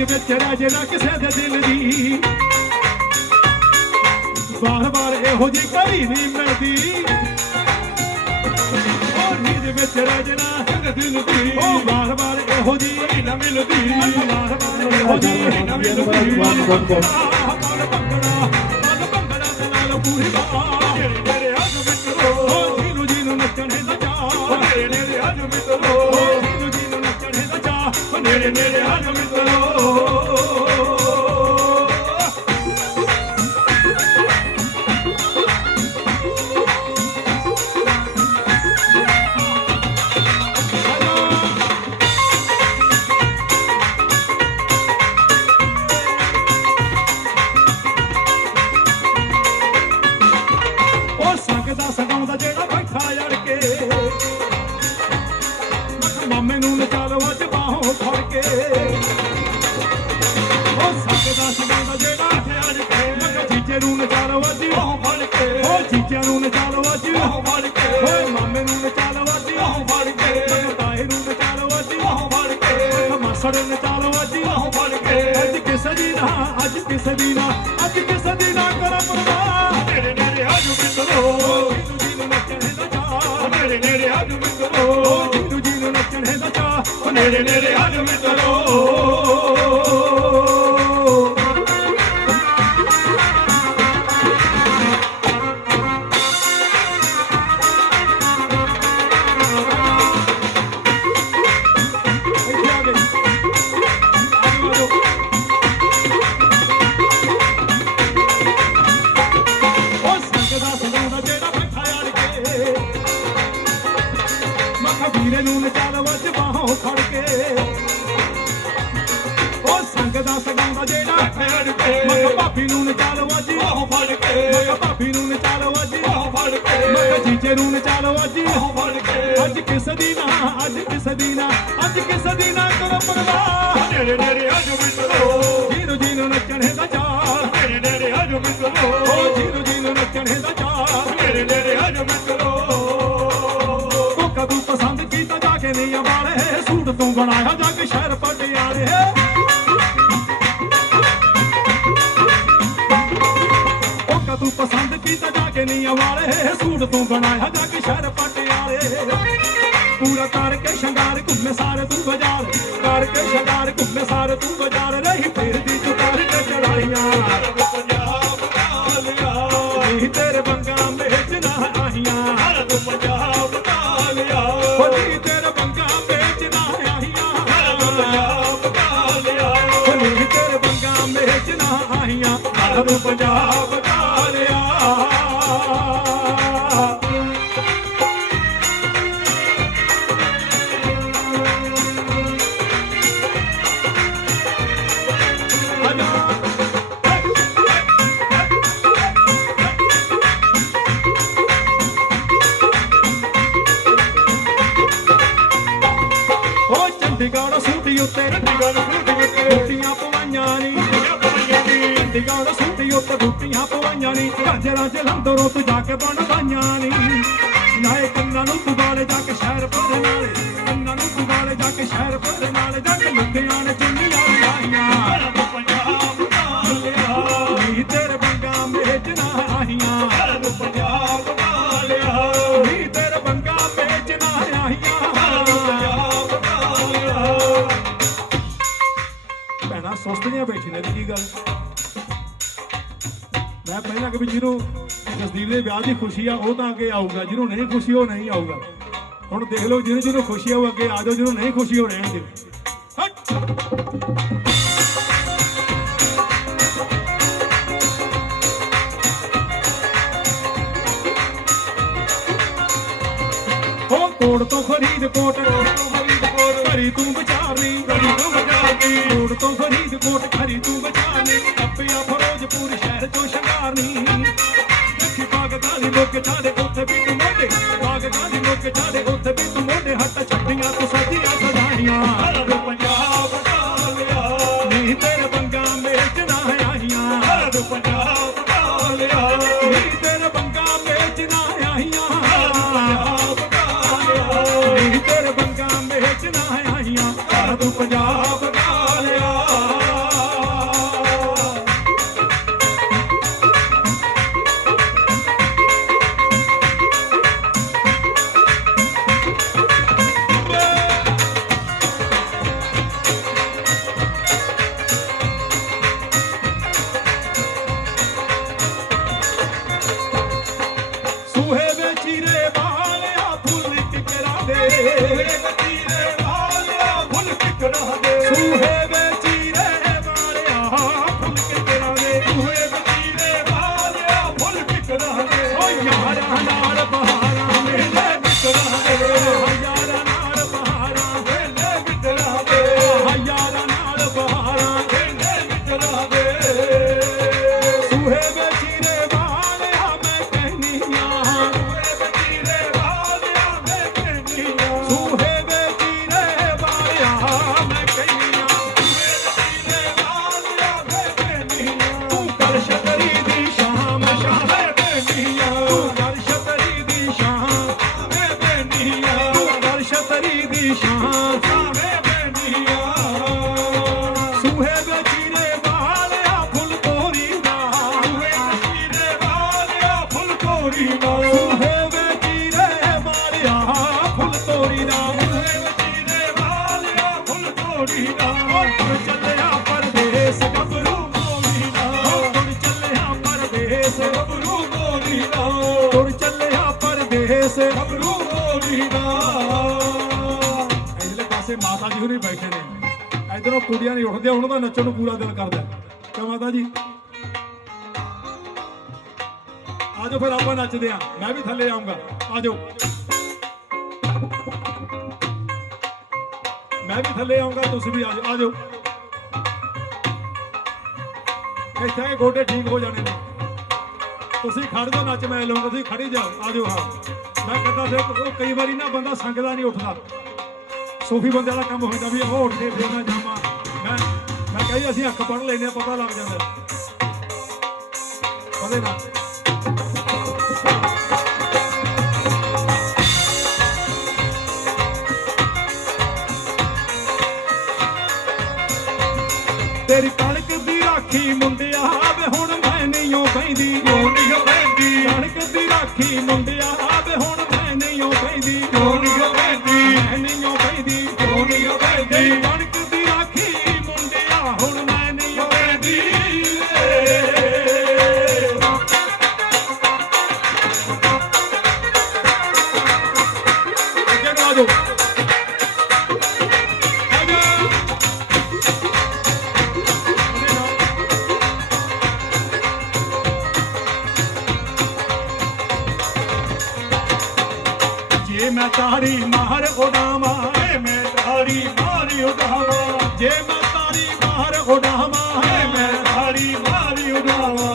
ਵਿੱਚ ਰਾਜੇ ਨਾ ਕਿਸੇ ਦੇ ਦਿਲ ਦੀ ਵਾਰ ਵਾਰ ਇਹੋ ਜਿਹੀ ਕੜੀ ਨਹੀਂ ਮਿਲਦੀ ਉਹ ਨੀਂਦ ਵਿੱਚ ਰਾਜੇ ਨਾ ਕਿਸੇ ਦਿਲ ਦੀ ਉਹ ਵਾਰ ਵਾਰ ਇਹੋ ਜਿਹੀ ਕੜੀ ਨਾ ਮਿਲਦੀ ਵਾਰ ਵਾਰ ਇਹੋ ਜਿਹੀ ਨਾ ਮਿਲਦੀ ਭੰਗੜਾ ਤੇ ਨਾਲ ਪੂਰੀ ਬਾਹ ਨੇੜੇ ਨੇੜੇ ਆ ਜੋ ਮਿੱਤਰੋ ਜਿਹਨੂੰ ਨੱਚਣੇ ਦਾ ਚਾਅ ਨੇੜੇ ਨੇੜੇ ਆ ਜੋ ਮਿੱਤਰੋ ਜਿਹਨੂੰ ਨੱਚਣੇ ਦਾ ਚਾਅ ਨੇੜੇ ਨੇੜੇ ਆ ਜੋ ਮਿੱਤਰੋ ਸਗਾਉਂਦਾ ਜਿਹੜਾ ਬੈਠਾ ਅੜ ਕੇ ਮਾਮੇ ਨੂੰ ਨਚਾਲੋ ਅੱਜ ਬਾਹੋਂ ਫੜ ਕੇ ਉਹ ਸਕਦਾ ਸਗਾਉਂਦਾ ਜਿਹੜਾ ਅੜ ਕੇ ਮੈਂ ਜੀਜੇ ਨੂੰ ਨਚਾਲੋ ਅੱਜ ਬਾਹੋਂ ਫੜ ਕੇ ਉਹ ਜੀਜਿਆਂ ਨੂੰ ਨਚਾਲੋ ਅੱਜ ਬਾਹੋਂ ਫੜ ਕੇ ਓਏ ਮਾਮੇ ਨੂੰ ਨਚਾਲੋ ਅੱਜ ਬਾਹੋਂ ਫੜ ਕੇ ਮੈਂ ਤਾਏ ਨੂੰ ਨਚਾਲੋ ਅੱਜ ਬਾਹੋਂ ਫੜ ਕੇ ਮਾਸੜ ਨਚਾਲੋ ਅੱਜ ਬਾਹੋਂ ਫੜ ਕੇ ਅੱਜ ਕਿਸੇ ਦੀ ਨਾ ਅੱਜ ਕਿਸੇ ਦੀ ਨਾ ਅੱਜ ਕਿਸੇ ਦੀ ਨਾ ਕਰ ਪਰਵਾਹ ਨੇੜੇ ਨੇੜੇ ਆ ਜੋ ਮਿੱਤਰੋ ਜਿਹਨੂੰ ਨੱਚਣੇ ਦਾ ਚਾਅ ਨੇੜੇ ਨੇੜੇ ਨੇੜੇ ਅੱਜ ਮਿੱਤਰੋ ਵੀਰੇ ਨੂੰ ਨਚਾਲ ਵੱਜ ਬਾਹੋਂ ਫੜ ਕੇ ਉਹ ਸੰਗ ਦਾ ਸਗਾਉਂਦਾ ਜਿਹੜਾ ਖੜ ਕੇ ਮੈਂ ਭਾਬੀ ਨੂੰ ਨਚਾਲ ਵੱਜ ਬਾਹੋਂ ਫੜ ਕੇ ਮੈਂ ਭਾਬੀ ਨੂੰ ਨਚਾਲ ਵੱਜ ਬਾਹੋਂ ਫੜ ਕੇ ਮੈਂ ਜੀਜੇ ਨੂੰ ਨਚਾਲ ਵੱਜ ਬਾਹੋਂ ਫੜ ਕੇ ਅੱਜ ਕਿਸ ਦੀ ਨਾ ਅੱਜ ਕਿਸ ਦੀ ਨਾ ਅੱਜ ਕਿਸ ਦੀ ਨਾ ਕਰੋ ਪਰਵਾਹ ਨੇੜੇ ਨੇੜੇ ਆਜੋ ਮਿੱਤਰੋ ਜੀਨੋ ਜੀਨੋ ਨੱਚਣੇ ਦਾ ਚਾਅ ਨੇੜੇ ਨੇੜੇ ਆਜੋ ਮਿੱਤਰੋ ਉਹ ਜੀਨੋ ਜੀਨੋ ਨੱਚਣੇ ਦਾ ਚਾਅ ਨੇੜੇ ਨੇੜੇ ਆਜੋ ਮਿੱਤਰੋ ਕਦੋਂ ਪਸੰਦ ਕੀਤਾ ਜਾ ਕੇ ਨਹੀਂ ਵਾਲੇ ਸੂਟ ਤੋਂ ਬਣਾਇਆ ਜੱਗ ਸ਼ਹਿਰ ਪਟਿਆਲੇ ਉਹ ਕਦੋਂ ਪਸੰਦ ਕੀਤਾ ਜਾ ਕੇ ਨਹੀਂ ਵਾਲੇ ਸੂਟ ਤੋਂ ਬਣਾਇਆ ਜੱਗ ਸ਼ਹਿਰ ਪਟਿਆਲੇ ਪੂਰਾ ਕਰਕੇ ਸ਼ਿੰਗਾਰ ਘੁੰਮੇ ਸਾਰੇ ਤੂੰ ਬਾਜ਼ਾਰ ਕਰਕੇ ਸ਼ਿੰਗਾਰ ਘੁੰਮੇ ਸਾਰੇ ਤੂੰ ਬਾਜ਼ਾਰ ਰਹੀ ਫਿਰਦੀ ਚੁਕਾਰ ਕੇ ਚੜਾਈਆਂ ਪੰਜਾਬ ਕਾਲਿਆ ਨਹੀਂ ਤੇਰੇ ਬੰਗਾ ਮੇਚ ਨਾ ਆਹੀਆਂ ਤੂੰ ਪੰਜਾਬ ਹੋਲੀ ਤੇਰੇ ਬੰਗਾ ਮੇਚ ਨਾ ਆਹੀਆਂ ਪੰਜਾਬ ਕਾਲਿਆ ਹੋਲੀ ਤੇਰੇ ਬੰਗਾ ਮੇਚ ਨਾ ਆਹੀਆਂ ਤੂੰ ਪੰਜਾਬ ਕਾਲਿਆ ਚੰਡੀਗੜ੍ਹ ਸੂਟੀ ਉੱਤੇ ਬੂਟੀਆਂ ਪਵਾਈਆਂ ਨੀ ਚੰਡੀਗੜ੍ਹ ਸੂਟੀ ਉੱਤੇ ਬੂਟੀਆਂ ਪਵਾਈਆਂ ਨੀ ਗਾਜਰਾਂ ਜਲੰਧਰੋਂ ਤੂੰ ਜਾ ਕੇ ਬਣਵਾਈਆਂ ਨੀ ਨਾਲੇ ਕੰਨਾਂ ਨੂੰ ਤੂੰ ਵਾਲੇ ਜਾ ਕੇ ਸ਼ਹਿਰ ਪਰ ਨਾਲੇ ਕੰਨਾਂ ਨੂੰ ਤੂੰ ਵਾਲੇ ਜਾ ਕੇ ਸ਼ਹਿਰ ਪਰ ਨਾਲੇ ਜਾ ਕੇ ਲੁਧਿਆਣੇ ਚੁੰਨੀਆਂ ਲਾਈਆਂ ਪੰਜਾਬ ਕਾਲਿਆ ਨੀ ਤੇਰੇ ਬੰਗਾ ਮੇਚ ਨਾ ਆਹੀਆਂ ਪੰਜਾਬ ਕਾਲਿਆ ਨੀ ਤੇਰੇ ਬੰਗਾ ਮੇਚ ਨਾ ਆਹੀਆਂ ਭੈਣਾਂ ਸੁਸਤੀਆਂ ਬੈਠੀਆਂ ਨੇ ਕੀ ਗੱਲ ਮੈਂ ਪਹਿਲਾਂ ਕਿ ਵੀ ਜਿਹਨੂੰ ਜਸਦੀਪ ਦੇ ਵਿਆਹ ਦੀ ਖੁਸ਼ੀ ਆ ਉਹ ਤਾਂ ਅੱਗੇ ਆਊਗਾ ਜਿਹਨੂੰ ਨਹੀਂ ਖੁਸ਼ੀ ਉਹ ਨਹੀਂ ਆਊਗਾ ਹੁਣ ਦੇਖ ਲਓ ਜਿਹਨੂੰ ਖੁਸ਼ੀ ਆ ਉਹ ਅੱਗੇ ਆ ਜਾਓ ਜਿਹਨੂੰ ਨਹੀਂ ਖੁਸ਼ੀ ਉਹ ਰਹਿਣ ਦਿਓ ਕੋਟ ਤੋਂ ਫਰੀਦਕੋਟ ਖਰੀ ਤੂੰ ਵਿਚਾਰਨੀ ਕੋਟ ਤੋਂ ਫਰੀਦਕੋਟ ਖਰੀ ਤੂੰ ਵਿਚਾਰਨੀ ਕੱਪਿਆ ਫਿਰੋਜ਼ਪੁਰ ਸ਼ਹਿਰ ਤੋਂ ਸ਼ਿੰਗਾਰਨੀ ਦੇਖੀ ਬਾਗਦਾਂ ਦੀ ਲੋਕ ਚਾੜੇ ਉੱਥੇ ਵੀ ਤੂੰ ਮੋਢੇ ਬਾਗਦਾਂ ਦੀ ਲੋਕ ਚਾੜੇ ਉੱਥੇ ਵੀ ਤੂੰ ਮੋਢੇ ਹੱਟ ਛੱਡੀਆਂ ਤੂੰ ਸੱਜੀਆਂ ਸਦਾਈਆਂ ਪੰਜਾਬ ਕਾਲਿਆ ਨਹੀਂ ਤੇਰੇ ਬੰਗਾ ਮੇਚ ਨਾ ਆਹੀਆਂ ਪੰਜਾਬ ਕਾਲਿਆ ਨਹੀਂ ਤੇਰੇ ਬੰਗਾ ਮੇਚ ਨਾ ਆਹੀਆਂ ਤੇਰੇ ਬੰਗਾ ਮੇਚ ਨਾ ਆਹੀਆਂ ਤੂੰ ਪੰਜਾਬ ਕਾਲਿਆ ਸੂਹੇ ਵਿੱਚ ਚੀਰੇ ਵਾਲਿਆ ਫੁੱਲ ਕਿਕਰਾਂ ਦੇ ਸੂਹੇ ਵਿੱਚ ਚੀਰੇ ਵਾਲਿਆ ਫੁੱਲ ਕਿਕਰਾਂ ਦੇ ਸੂਹੇ ਵਿੱਚ ਚੀਰੇ ਵਾਲਿਆ ਫੁੱਲ ਕਿਕਰਾਂ ਦੇ ਓ ਯਾਰਾਂ ਨਾਲ ਬਹਾਰਾਂ ਵੇਲੇ ਵਿਕਰਾਂ ਦੇ ਯਾਰਾਂ ਨਾਲ ਬਹਾਰਾਂ ਵੇਲੇ ਵਿਕਰਾਂ ਦੇ ਯਾਰਾਂ ਨਾਲ ਬਹਾਰਾਂ ਵੇਲੇ ਵਿਕਰਾਂ ਦੇ ਸੂਹੇ ਵਿੱਚ ਚੀਰੇ ਵਾਲਿਆ ਮੈਂ ਕਹਿਨੀ ਆ ਸੂਹੇ ਵਿੱਚ ਚੀਰੇ ਵਾਲਿਆ ਮੈਂ ਕਹਿਨੀ ਆ ਸੂਹੇ ਵਿੱਚ ਚੀਰੇ ਵਾਲਿਆ ਮੈਂ ਕਹਿਨੀ ਮੋੜੀ ਨਾ ਤੁਰ ਚੱਲਿਆ ਪਰਦੇਸ ਗੱਭਰੂ ਮੋੜੀ ਨਾ ਤੁਰ ਚੱਲਿਆ ਪਰਦੇਸ ਗੱਭਰੂ ਮੋੜੀ ਨਾ ਤੁਰ ਚੱਲਿਆ ਪਰਦੇਸ ਗੱਭਰੂ ਮੋੜੀ ਨਾ ਇਧਰਲੇ ਪਾਸੇ ਮਾਤਾ ਜੀ ਹੋਰੀ ਬੈਠੇ ਨੇ ਇਧਰੋਂ ਕੁੜੀਆਂ ਨਹੀਂ ਉੱਠਦੀਆਂ ਉਹਨਾਂ ਦਾ ਨੱਚਣ ਨੂੰ ਪੂਰਾ ਦਿਲ ਕਰਦਾ ਕਿਉਂ ਮਾਤਾ ਜੀ ਆਜੋ ਫਿਰ ਆਪਾਂ ਨੱਚਦੇ ਆ ਮੈਂ ਵੀ ਥੱਲੇ ਆਉਂਗਾ ਆਜੋ ਮੈਂ ਵੀ ਥੱਲੇ ਆਉਂਗਾ ਤੁਸੀਂ ਵੀ ਆਜੋ ਆਜੋ ਇੱਥੇ ਗੋਡੇ ਠੀਕ ਹੋ ਜਾਣੇ ਨੇ ਤੁਸੀਂ ਖੜ ਜਾਓ ਨੱਚ ਮੈਂ ਲਵਾਂਗਾ ਤੁਸੀਂ ਖੜੀ ਜਾਓ ਆਜੋ ਹਾਂ ਮੈਂ ਕਹਿੰਦਾ ਫਿਰ ਕਈ ਵਾਰੀ ਨਾ ਬੰਦਾ ਸੰਗਦਾ ਨਹੀਂ ਉੱਠਦਾ ਸੂਫੀ ਬੰਦੇ ਵਾਲਾ ਕੰਮ ਹੁੰਦਾ ਵੀ ਉਹ ਉੱਠੇ ਫੇਰ ਨਾ ਜਾਵਾਂ ਮੈਂ ਕਹੀ ਅਸੀਂ ਅੱਖ ਪੜ੍ਹ ਲੈਨੇ ਪਤਾ ਲੱਗ ਜਾਂਦਾ ਉਹਦੇ ਨਾਲ ਤੇਰੀ ਕਣਕ ਦੀ ਰਾਖੀ ਮੁੰਡਿਆ ਵੇ ਹੁਣ ਮੈਂ ਨਹੀਂ ਓ ਬੈਂਦੀ ਕਿਉਂ ਨਹੀਂ ਹੋ ਬੈਂਦੀ ਕਣਕ ਦੀ ਰਾਖੀ ਮੁੰਡਿਆ ਵੇ ਹੁਣ ਮੈਂ ਨਹੀਂ ਓ ਬੈਂਦੀ ਕਿਉਂ ਨਹੀਂ ਹੋ ਬੈਂਦੀ ਮੈਂ ਨਹੀਂ ਓ ਬੈਂਦੀ ਕਿਉਂ ਨਹੀਂ ਹੋ ਤੇਰੀ ਬੈਂਦੀ ਕਣਕ ਦੀ ਰਾਖੀ ਮੁੰਡਿਆ ਹੁਣ ਮੈਂ ਨਹੀਂ ਓ ਬੈਂਦੀ ਅੱਗੇ ਨੂੰ ਆ ਜਾਓ ਜੇ ਮੈਂ ਤਾਰੀ ਮਾਰ ਉਡਾਵਾਂ ਮੈਂ ਤਾਰੀ ਮਾਰੀ ਉਡਾਵਾਂ ਜੇ ਮੈਂ ਤਾਰੀ ਮਾਰ ਉਡਾਵਾਂ ਮੈਂ ਤਾਰੀ ਮਾਰੀ ਉਡਾਵਾਂ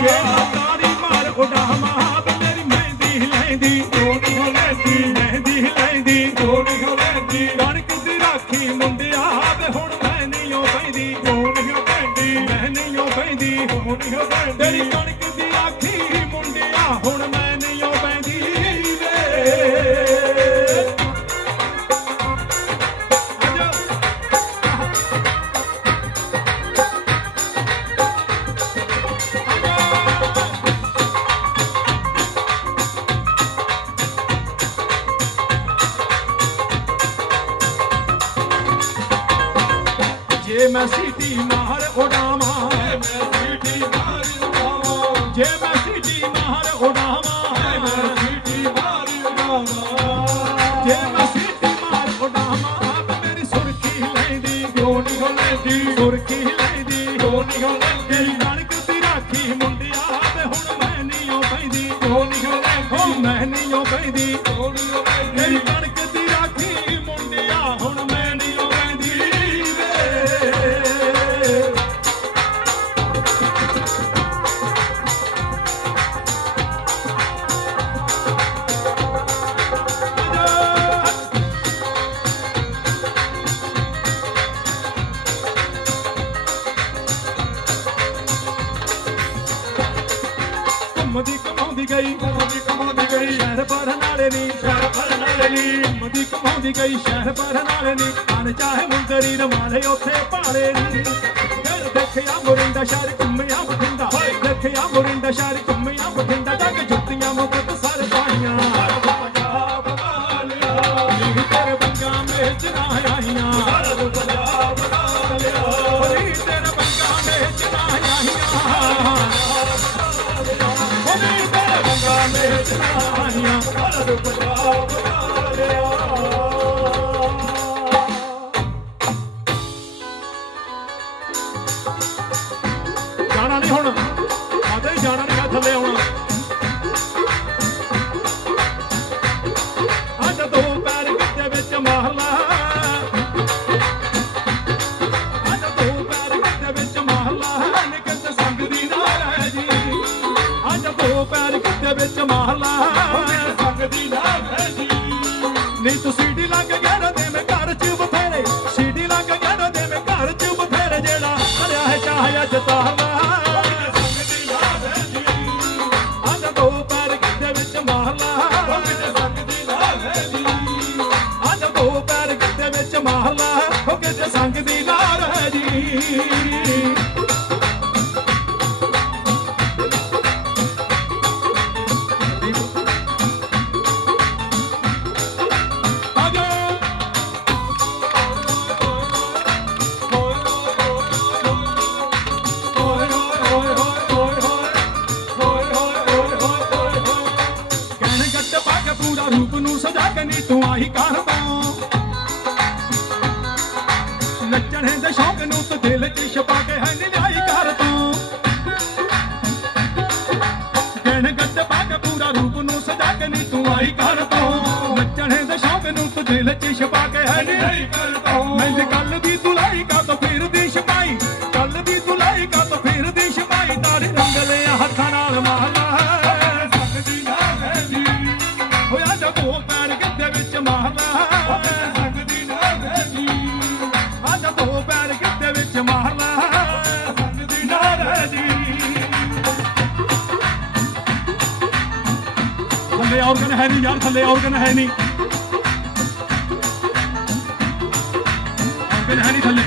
ਜੇ ਮੈਂ ਤਾਰੀ ਮਾਰ ਉਡਾਵਾਂ ਵੇ ਮੇਰੀ ਮਹਿੰਦੀ ਲੈਂਦੀ ਕਿਉਂ ਨਹੀਂ ਹੋ ਲੈਂਦੀ ਮਹਿੰਦੀ ਲੈਂਦੀ ਕਿਉਂ ਨਹੀਂ ਹੋ ਲੈਂਦੀ ਕਣਕ ਦੀ ਰਾਖੀ ਮੁੰਡਿਆ ਵੇ ਹੁਣ ਮੈਂ ਨਹੀਂ ਓ ਬੈਂਦੀ ਕਿਉਂ ਨਹੀਂ ਹੋ ਬੈਂਦੀ ਮੈਂ ਨਹੀਂ ਓ ਬੈਂਦੀ ਕਿਉਂ ਨਹੀਂ ਹੋ ਤੇਰੀ ਬੈਂਦੀ ਕਣਕ ਦੀ ਰਾਖੀ ਮੁੰਡਿਆ ਹੁਣ ਮੈਂ ਨਹੀਂ ਓ ਬੈਂਦੀ ਵੇ ਜੇ ਮੈਂ ਸੀਟੀ ਮਾਰ ਉਡਾਵਾਂ ਮੈਂ ਸੀਟੀ ਮਾਰੀ ਉਡਾਵਾਂ ਜੇ ਮੈਂ ਸੀਟੀ ਮਾਰ ਉਡਾਵਾਂ ਮੈਂ ਸੀਟੀ ਮਾਰੀ ਉਡਾਵਾਂ ਜੇ ਮੈਂ ਸੀਟੀ ਮਾਰ ਉਡਾਵਾਂ ਵੇ ਮੇਰੀ ਸੁਰਖੀ ਲੈਂਦੀ ਕਿਉਂ ਨਹੀਂ ਹੋ ਲੈਂਦੀ ਸੁਰਖੀ ਲੈਂਦੀ ਕਿਉਂ ਨਹੀਂ ਹੋ ਤੇਰੀ ਲੈਂਦੀ ਕਣਕ ਦੀ ਰਾਖੀ ਮੁੰਡਿਆ ਵੇ ਹੁਣ ਮੈਂ ਨਹੀਂ ਓ ਬੈਂਦੀ ਕਿਉਂ ਨਹੀਂ ਹੋ ਹੋ ਲੈਂਦੀ ਮੈਂ ਨਹੀਂ ਓ ਬੈਂਦੀ ਕਿਉਂ ਨਹੀਂ ਹੋ ਤੇਰੀ ਲੈਂਦੀ ਕਣਕ ਦੀ ਰਾਖੀ ਮੁੰਡਿਆ ਹੁਣ ਮੈਂ ਨਹੀਂ ਓ ਬੈਂਦੀ ਵੇ ਘੁੰਮਦੀ ਕਮਾਉਂਦੀ ਗਈ ਕਮਾਉਂਦੀ ਗਈ ਸ਼ਹਿਰ ਭਰਨ ਵਾਲੇ ਨੀ ਸ਼ਹਿਰ ਭਰਨ ਵਾਲੇ ਨੀ ਘੁੰਮਦੀ ਕਮਾਉਂਦੀ ਗਈ ਸ਼ਹਿਰ ਭਰਨ ਵਾਲੇ ਨੀ ਅਣ ਚਾਹੇ ਮੁੰਦਰੀ ਰਮਾਲੇ ਉੱਥੇ ਭਾਲੇ ਨੀ ਫਿਰ ਦੇਖਿਆ ਮੁਰਿੰਦਾ ਸ਼ਹਿਰ ਘੁੰਮਿਆ ਬਠਿੰਡਾ ਦੇਖਿਆ ਮੁਰਿੰਦਾ ਸ਼ਹਿਰ ਘੁੰਮਿਆ ਬਠਿੰਡਾ ਜੱਗ ਜੁੱਤੀਆਂ ਮੁਕਤ ਸਰ ਪਾਈਆਂ ਪੰਜਾਬ ਵਾਲਿਆ ਨੀ ਤੇਰੇ ਬੰਗਾਂ ਵਿੱਚ ਨਾ ਆਈਆਂ ਭਾਰਤ ਪੰਜਾਬ ਵਾਲਿਆ ਨੀ ਤੇਰੇ ਬੰਗਾਂ ਵਿੱਚ ਨਾ ਆਈਆਂ ਨੀ ਤੇਰੇ ਬੰਗਾਂ ਵਿੱਚ ਨਾ ਆਈਆਂ ਭਾਰਤ ਪੰਜਾਬ ਵਾਲਿਆ ਜਾਣਾ ਨਹੀਂ ਹੁਣ ਆਦੇ ਹੀ ਜਾਣਾ ਨਹੀਂ ਥੱਲੇ ਆਉਣਾ ਅੱਜ ਦੋ ਪੈਰ ਕਿਤੇ ਵਿੱਚ ਮਾਰ ਲਾ ਅੱਜ ਦੋ ਪੈਰ ਕਿਤੇ ਵਿੱਚ ਮਾਰ ਲਾ ਨਿਕਲ ਸੰਗ ਦੀ ਨਾ ਰਹਿ ਜੀ ਅੱਜ ਦੋ ਪੈਰ ਕਿਤੇ ਵਿੱਚ ਮਾਰ ਲਾ ਸੰਗ ਦੀ ਨਾ ਭੈਜੀ ਨਹੀਂ ਤੂੰ ਸੀਡੀ ਲੱਗ ਗਿਆ ਨਾ ਦੇ ਮੈਂ ਘਰ ਚ ਬਥੇਰੇ ਸੀਡੀ ਲੱਗ ਗਿਆ ਨਾ ਦੇ ਮੈਂ ਘਰ ਚ ਬਥੇਰੇ ਜਿਹੜਾ ਕਰਿਆ ਹੈ ਚਾਹਿਆ ਜਤਾਵਾ ਨੱਚਣੇ ਦੇ ਸ਼ੌਕ ਨੂੰ ਤੂੰ ਦਿਲ 'ਚ ਛੁਪਾ ਕੇ ਹੈ ਨਿਆਈ ਕਰ ਤੂੰ ਗਹਿਣੇ ਗੱਟ ਪਾ ਕੇ ਪੂਰਾ ਰੂਪ ਨੂੰ ਸਜਾ ਕੇ ਨੀ ਤੂੰ ਆਈ ਕਰ ਤੂੰ ਨੱਚਣੇ ਦੇ ਸ਼ੌਕ ਨੂੰ ਤੂੰ ਦਿਲ 'ਚ ਛੁਪਾ ਕੇ ਹੈ ਨਿਆਈ ਕਰ ਤੂੰ ਮੈਂ ਕੱਲ ਦੀ ਤੁਲਾਈ ਕਾ ਤੋਂ ਫਿਰਦੀ ਛਪਾਈ ਕੱਲ ਦੀ ਤੁਲਾਈ ਕਾ ਤੋਂ ਫਿਰਦੀ ਛਪਾਈ ਤਾਰੇ ਰੰਗਲੇ ਹੱਥਾਂ ਨਾਲ ਮਾਰਨਾ ਸਕਦੀ ਨਾ ਰਹਿੰਦੀ ਹੋਇਆ ਜਦੋਂ ਪੈਰ ਗਿੱਧੇ ਵਿੱਚ ਮਾਰਨਾ ਸਕਦੀ ਨਾ ਰਹਿੰਦੀ ਆ ਜਦੋਂ ਪੈਰ ਗਿੱਧੇ ਵਿੱਚ ਮਾਰਨਾ ਸਕਦੀ ਨਾ ਰਹਿੰਦੀ ਥੱਲੇ ਔਰਗਨ ਹੈ ਨਹੀਂ ਯਾਰ ਥੱਲੇ ਔਰਗਨ ਹੈ ਨਹੀਂ ਔਰਗਨ ਹੈ ਨਹੀਂ ਥੱਲੇ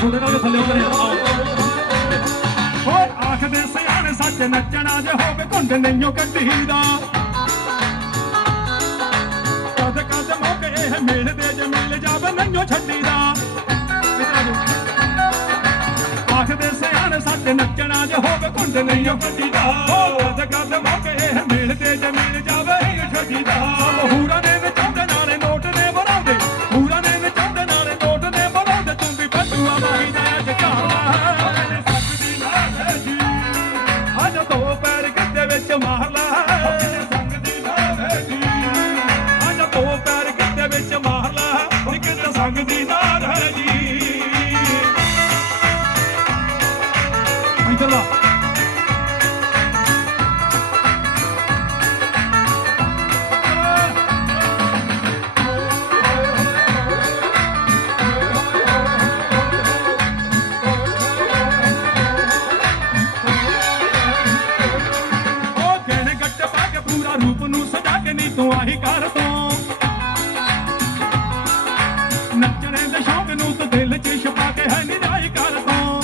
ਥੋੜੇ ਨਾਲ ਥੱਲੇ ਉਤਰ ਆਓ ਓਏ ਆਖਦੇ ਸਿਆਣੇ ਸੱਚ ਨੱਚਣਾ ਜੇ ਹੋਵੇ ਘੁੰਡ ਨਹੀਂਓ ਕੱਢੀ ਦਾ ਕਦ ਕਦ ਮੌਕੇ ਇਹ ਮਿਲਦੇ ਜੇ ਮਿਲ ਜਾਵੇ ਨਹੀਂਓ ਛੱਡੀ ਦਾ ਆਖਦੇ ਸਿਆਣੇ ਸੱਚ ਨੱਚਣਾ ਜੇ ਹੋਵੇ ਘੁੰਡ ਨਹੀਂਓ ਕੱਢੀ ਦਾ ਕਦ ਕਦ ਮੌਕੇ ਇਹ ਮਿਲਦੇ ਜੇ ਮਿਲ ਜਾਵੇ ਨਹੀਂਓ ਛੱਡੀ ਦਾ ਹੂਰਾਂ ਨੇ ਨਚਾਉਂਦੇ ਨਾਲੇ ਨੋਟ ਨੇ ਬਣਾਉਂਦੇ ਹੂਰਾਂ ਨੇ ਨਚਾਉਂਦੇ ਨਾਲੇ ਨੋਟ ਨੇ ਬਣਾਉਂਦੇ ਤੂੰ ਵੀ ਬੱਟੂਆ ਮਾਹੀ ਦਾ ਅੱਜ ਘਾਲਾ ਸਕਦੀ ਨਾ ਰਹਿੰਦੀ ਅੱਜ ਦੋ ਪੈਰ ਗਿੱਧੇ ਵਿੱਚ ਮਾਰ ਲਾ ਸਕਦੀ ਨਾ ਰਹਿੰਦੀ ਅੱਜ ਦੋ ਪੈਰ ਗਿੱਧੇ ਵਿੱਚ ਮਾਰ ਲਾ ਕਿਤੇ ਸੰਗ ਦੀ ਨਾ ਰਹਿ ਜੀ ਇੱਧਰ ਲਾ ਰੂਪ ਨੂੰ ਸਜਾ ਕੇ ਨੀ ਤੂੰ ਆਹੀ ਕਰ ਤੂੰ ਨੱਚਣੇ ਦੇ ਸ਼ੌਕ ਨੂੰ ਤੂੰ ਦਿਲ 'ਚ ਛੁਪਾ ਕੇ ਹੈ ਨਿਰਾਈ ਕਰ ਤੂੰ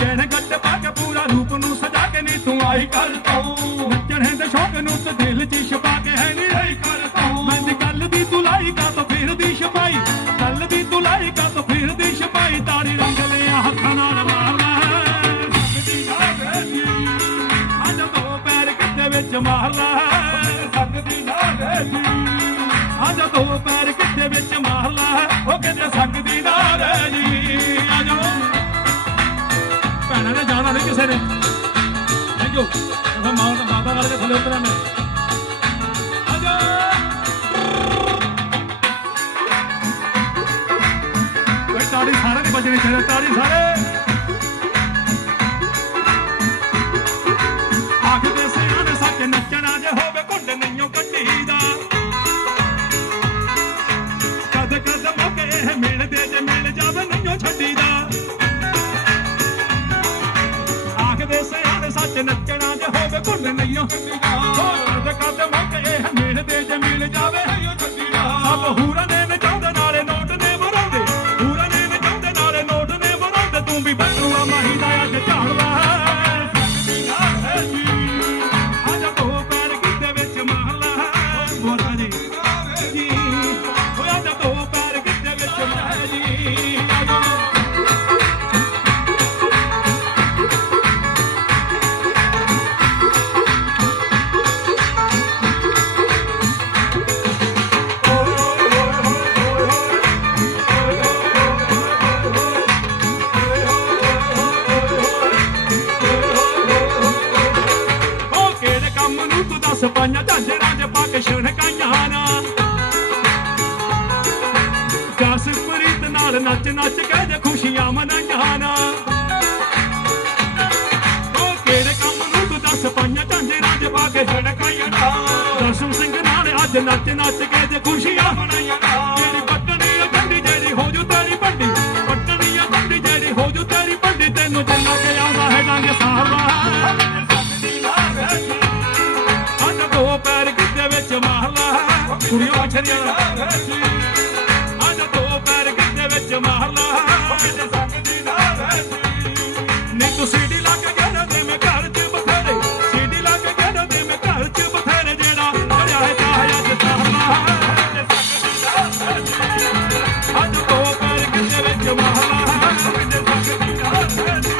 ਗਹਿਣੇ ਗੱਟ ਪਾ ਕੇ ਪੂਰਾ ਰੂਪ ਨੂੰ ਸਜਾ ਕੇ ਨੀ ਤੂੰ ਆਹੀ ਕਰ ਤੂੰ ਨੱਚਣੇ ਦੇ ਸ਼ੌਕ ਨੂੰ ਤੂੰ ਦਿਲ 'ਚ ਛੁਪਾ ਕੇ ਹੈ ਨਿਰਾਈ ਕਰ ਤੂੰ ਮੈਂ ਕੱਲ ਦੀ ਤੁਲਾਈ ਕਾ ਤੋਂ ਫਿਰਦੀ ਛਪਾਈ ਕੱਲ ਦੀ ਤੁਲਾਈ ਕਾ ਤੋਂ ਫਿਰਦੀ ਛਪਾਈ ਤਾਰੀ ਰੰਗ ਲਿਆ ਹੱਥਾਂ ਨਾਲ ਮਾਰਨਾ ਸਕਦੀ ਨਾ ਰਹਿੰਦੀ ਵਿੱਚ ਮਾਰ ਲਾ ਸਕਦੀ ਨਾ ਰਹਿੰਦੀ ਆ ਜਾ ਦੋ ਪੈਰ ਗਿੱਧੇ ਵਿੱਚ ਮਾਰ ਲਾ ਉਹ ਕਿਤੇ ਸਕਦੀ ਨਾ ਰਹਿ ਜੀ ਆ ਜਾ ਭੈਣਾਂ ਨੇ ਜਾਣਾ ਨਹੀਂ ਕਿਸੇ ਨੇ ਥੈਂਕ ਯੂ ਅਸਾਂ ਮਾਤਾ ਨਾਲ ਕੇ ਥੱਲੇ ਉਤਰਾਂ ਮੈਂ ਆ ਜਾ ਕੋਈ ਤਾੜੀ ਸਾਰੇ ਨਹੀਂ ਵੱਜਣੀ ਚਾਹੀਦੀ ਤਾੜੀ ਸਾਰੇ ਨੱਚਣਾ ਜੇ ਹੋਵੇ ਘੁੰਡ ਨਹੀਂਓ ਕੱਢੀ ਦਾ ਕਦ ਕਦ ਮੌਕੇ ਇਹ ਮਿਲਦੇ ਜੇ ਮਿਲ ਜਾਵੇ ਨਹੀਂਓ ਛੱਡੀ ਦਾ ਆਖਦੇ ਸਿਆਣੇ ਸੱਚ ਨੱਚਣਾ ਜੇ ਹੋਵੇ ਘੁੰਡ ਨਹੀਂਓ ਕੱਢੀ ਦਾ ਕਦ ਕਦ ਮੌਕੇ ਇਹ ਮਿਲਦੇ ਜੇ ਮਿਲ ਜਾਵੇ ਨਹੀਂਓ ਛੱਡੀ ਦਾ ਸਭ ਹੂਰਾਂ ਨੇ ਨਚਾਉਂਦੇ ਨਾਲੇ ਨੋਟ ਨੇ ਬਣਾਉਂਦੇ ਹੂਰਾਂ ਨੇ ਨਚਾਉਂਦੇ ਨਾਲੇ ਨੋਟ ਨੇ ਬਣਾਉਂਦੇ ਤੂੰ ਵੀ ਬੱਟੂਆ ਮਾਹੀ ਦਾ ਅੱਜ ਝਾੜਦਾ ਸਕਦੀ ਨਾ ਰਹਿੰਦੀ ਸਪਾਈਆਂ ਝਾਂਜਰਾਂ 'ਚ ਪਾ ਕੇ ਛਣਕਾਈਆਂ ਨਾ ਜਸ ਪ੍ਰੀਤ ਨਾਲ ਨੱਚ ਨੱਚ ਕੇ ਜੇ ਖੁਸ਼ੀਆਂ ਮਨਾਈਆਂ ਨਾ ਉਹ ਕਿਹੜੇ ਕੰਮ ਨੂੰ ਤੂੰ ਦੱਸ ਪਾਈਆਂ ਝਾਂਜਰਾਂ 'ਚ ਪਾ ਕੇ ਛਣਕਾਈਆਂ ਨਾ ਦਰਸ਼ਨ ਸਿੰਘ ਨਾਲ ਅੱਜ ਨੱਚ ਨੱਚ ਕੇ ਜੇ ਖੁਸ਼ੀਆਂ ਮਨਾਈਆਂ ਨਾ ਜਿਹੜੀ ਪੱਟਣੀ ਆ ਠੰਡੀ ਜਿਹੜੀ ਹੋ ਜੂ ਤੇਰੀ ਭੰਡੀ ਪੱਟਣੀ ਆ ਠੰਡੀ ਜਿਹੜੀ ਹੋ ਜੂ ਤੇਰੀ ਭੰਡੀ ਤੈਨੂੰ ਜਿੰਨਾ ਕਿ ਆਉਂਦਾ ਹੈ ਡਾਂਗੇ ਸਾਹਵਾ ਸਕਦੀ ਨਾ ਰਹਿੰਦੀ ਦੋ ਪੈਰ ਗਿੱਧੇ ਵਿੱਚ ਮਾਰ ਲਾ ਕੁੜੀਆਂ ਮਛਰੀਆਂ ਅੱਜ ਦੋ ਪੈਰ ਗਿੱਧੇ ਵਿੱਚ ਮਾਰ ਲਾ ਸਕਦੀ ਨਾ ਰਹਿੰਦੀ ਨੀ ਤੂੰ ਸੀਡੀ ਲਾ ਕੇ ਗਿਆ ਤੇ ਮੈਂ ਘਰ 'ਚ ਬਥੇਰੇ ਸੀਡੀ ਲਾ ਕੇ ਗਿਆ ਤੇ ਮੈਂ ਘਰ 'ਚ ਬਥੇਰੇ ਜਿਹੜਾ ਅੜਿਆ ਹੈ ਚਾਹਿਆ ਅੱਜ ਸਾਹਮਣਾ ਅੱਜ ਦੋ ਪੈਰ ਗਿੱਧੇ ਵਿੱਚ ਮਾਰ ਲਾ ਸਕਦੀ ਨਾ ਰਹਿੰਦੀ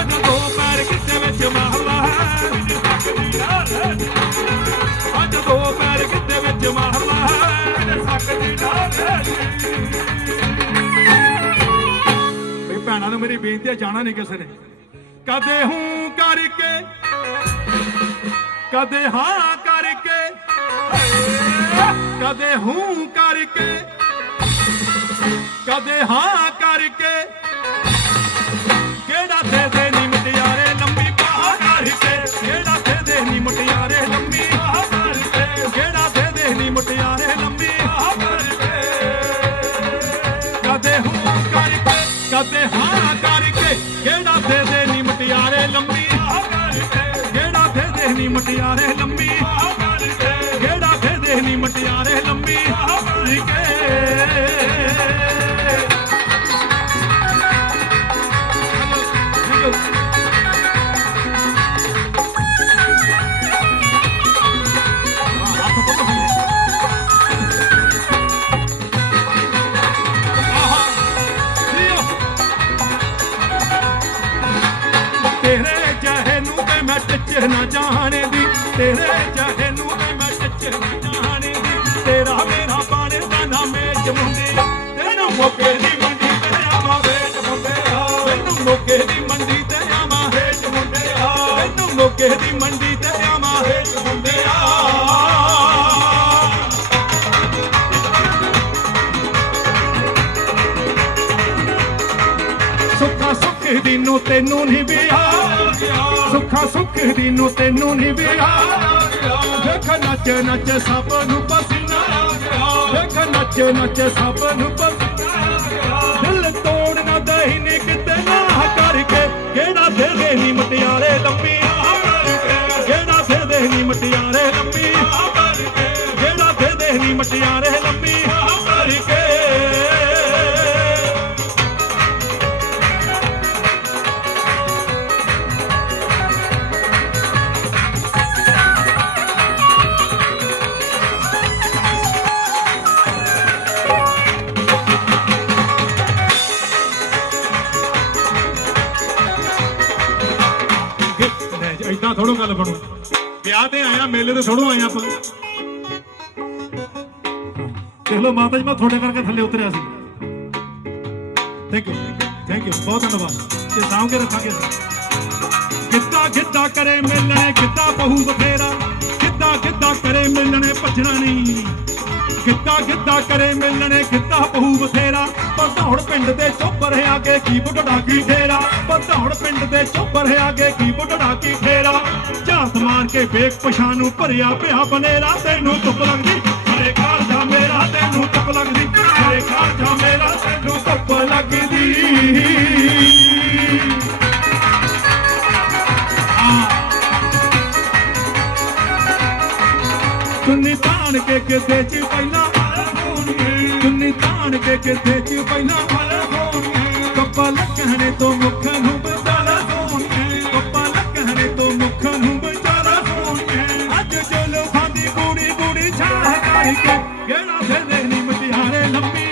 ਅੱਜ ਦੋ ਪੈਰ ਗਿੱਧੇ ਵਿੱਚ ਮਾਰ ਲਾ ਬੇਨਤੀ ਹੈ, ਜਾਣਾ ਨਹੀਂ ਕਿਸੇ ਨੇ। ਕਦੇ ਹੂੰ ਕਰਕੇ ਕਦੇ ਹਾਂ ਕਰਕੇ ਕਦੇ ਹੂੰ ਕਰਕੇ ਕਦੇ ਹਾਂ ਕਰਕੇ ਕਿਹੜਾ ਦੇ ਦੇ ਨੀ ਮੁਟਿਆਰੇ ਲੰਮੀ ਬਾਹ ਕਰਕੇ ਕਿਹੜਾ ਦੇ ਦੇ ਨੀ ਮੁਟਿਆਰੇ ਲੰਮੀ ਬਾਹ ਕਰਕੇ ਕਿਹੜਾ ਦੇ ਦੇ ਨੀ ਮੁਟਿਆਰੇ ਲੰਮੀ ਬਾਹ ਕਰਕੇ ਕਦੇ ਹੂੰ ਕਰਕੇ ਕਦੇ ਹਾਂ ਕਰਕੇ ਕਿਹੜਾ ਦੇ ਦੇ ਨੀ ਮੁਟਿਆਰੇ ਲੰਮੀ ਬਾਹ ਕਰਕੇ ਕਿਹੜਾ ਦੇ ਦੇ ਨੀ ਮੁਟਿਆਰੇ ਲੰਮੀ ਬਾਹ ਕਰਕੇ ਕਿਹੜਾ ਦੇ ਦੇ ਨੀ ਮੁਟਿਆਰੇ ਲੰਮੀ ਬਾਹ ਕਰਕੇ ਤੇਰੇ ਚਾਹੇ ਨੂੰ ਤੇ ਮੈਂ ਟੱਚ ਨਾ ਜਾਣੇ ਦੀ ਤੇਰੇ ਚਾਹੇ ਨੂੰ ਤੇ ਮੈਂ ਟੱਚ ਨਾ ਜਾਣੇ ਦੀ ਤੇਰਾ ਮੇਰਾ ਬਣਦਾ ਨਾ ਮੇਚ ਮੁੰਡਿਆ ਤੈਨੂੰ ਮੌਕੇ ਦੀ ਮੰਡੀ ਤੇ ਆਵਾਂ ਵੇਚ ਮੁੰਡਿਆ ਤੈਨੂੰ ਮੌਕੇ ਦੀ ਮੰਡੀ ਤੇ ਆਵਾਂ ਵੇਚ ਮੁੰਡਿਆ ਤੈਨੂੰ ਮੌਕੇ ਦੀ ਮੰਡੀ ਤੇ ਆਵਾਂ ਵੇਚ ਮੁੰਡਿਆ ਸੁੱਖਾ ਸੁੱਖ ਦੀ ਨੂੰ ਤੈਨੂੰ ਨਹੀਂ ਵਿਆਹ ਸੁੱਖਾ ਸੁੱਖ ਦੀ ਨੂੰ ਤੈਨੂੰ ਨਹੀਂ ਵਿਆਹ ਦੇਖ ਨੱਚ ਨੱਚ ਸਭ ਨੂੰ ਪਸੀਨਾ ਦੇਖ ਨੱਚ ਨੱਚ ਸਭ ਨੂੰ ਪਸੀਨਾ ਦਿਲ ਤੋੜਨਾ ਦਹੀਂ ਨੇ ਕਿਤੇ ਨਾ ਕਰਕੇ ਕਿਹੜਾ ਦੇ ਦੇ ਨੀ ਮਟਿਆਰੇ ਲੰਮੀ ਕਿਹੜਾ ਦੇ ਦੇ ਨੀ ਮਟਿਆਰੇ ਲੰਮੀ ਕਿਹੜਾ ਦੇ ਦੇ ਨੀ ਮਟਿਆਰੇ ਲੰਮੀ ਕਰਕੇ ਏਦਾਂ ਥੋੜੋ ਗੱਲ ਬਣੂ ਵਿਆਹ ਤੇ ਆਇਆ ਮੇਲੇ ਤੇ ਥੋੜੋ ਆਏ ਆਪਾਂ ਦੇਖ ਲਓ ਮਾਤਾ ਜੀ ਮੈਂ ਤੁਹਾਡੇ ਕਰਕੇ ਥੱਲੇ ਉਤਰਿਆ ਸੀ ਥੈਂਕ ਯੂ ਬਹੁਤ ਧੰਨਵਾਦ ਤੇ ਸਾਂਭ ਕੇ ਰੱਖਾਂਗੇ ਕਿੱਦਾਂ ਕਿੱਦਾਂ ਕਰੇ ਮਿਲਣੇ ਕਿੱਦਾਂ ਬਹੂ ਬਥੇਰਾ ਕਿੱਦਾਂ ਕਿੱਦਾਂ ਕਰੇ ਮਿਲਣੇ ਭੱਜਣਾ ਨਹੀਂ ਕਿੱਦਾਂ ਕਿੱਦਾਂ ਕਰੇ ਮਿਲਣੇ ਕਿੱਦਾਂ ਬਹੂ ਬਥੇਰਾ ਭਦੌੜ ਪਿੰਡ ਦੇ ਚੋਬਰ ਆ ਕੇ ਕੀ ਬੁੱਢੜਾ ਕੀ ਠੇਰਾ ਭਦੌੜ ਪਿੰਡ ਦੇ ਚੋਬਰ ਆ ਕੇ ਕੀ ਬੁੱਢੜਾ ਕੀ ਠੇਰਾ ਝਾਤ ਮਾਰ ਕੇ ਵੇਖ ਪਛਾਣ ਨੂੰ ਭਰਿਆ ਪਿਆ ਬਨੇਰਾ ਤੈਨੂੰ ਧੁੱਪ ਲੱਗਦੀ ਮੇਰੇ ਘਰ ਜਾ ਮੇਰਾ ਤੈਨੂੰ ਧੁੱਪ ਲੱਗਦੀ ਮੇਰੇ ਘਰ ਜਾ ਮੇਰਾ ਤੈਨੂੰ ਧੁੱਪ ਲੱਗਦੀ ਚੁੰਨੀ ਤਾਣ ਕੇ ਕਿਤੇ ਚ ਪਹਿਲਾਂ ਚੁੰਨੀ ਤਾਣ ਕੇ ਕਿਤੇ ਚ ਪਹਿਲਾਂ ਕੱਪਾ ਲੱਗਣੇ ਤੋਂ ਮੁੱਖ ਨੂੰ ਬਚਾਲਾ ਕੱਪਾ ਲੱਗਣੇ ਤੋਂ ਮੁੱਖ ਨੂੰ ਬਚਾਲਾ ਅੱਜ ਚਲੋ ਖਾਂਦੀ ਕੁੜੀ ਕੁੜੀ ਛਾਹ ਕਰਕੇ ਕਿਹੜਾ ਦੇ ਦੇ ਨੀ ਮਟਿਆਰੇ ਲੰਮੀ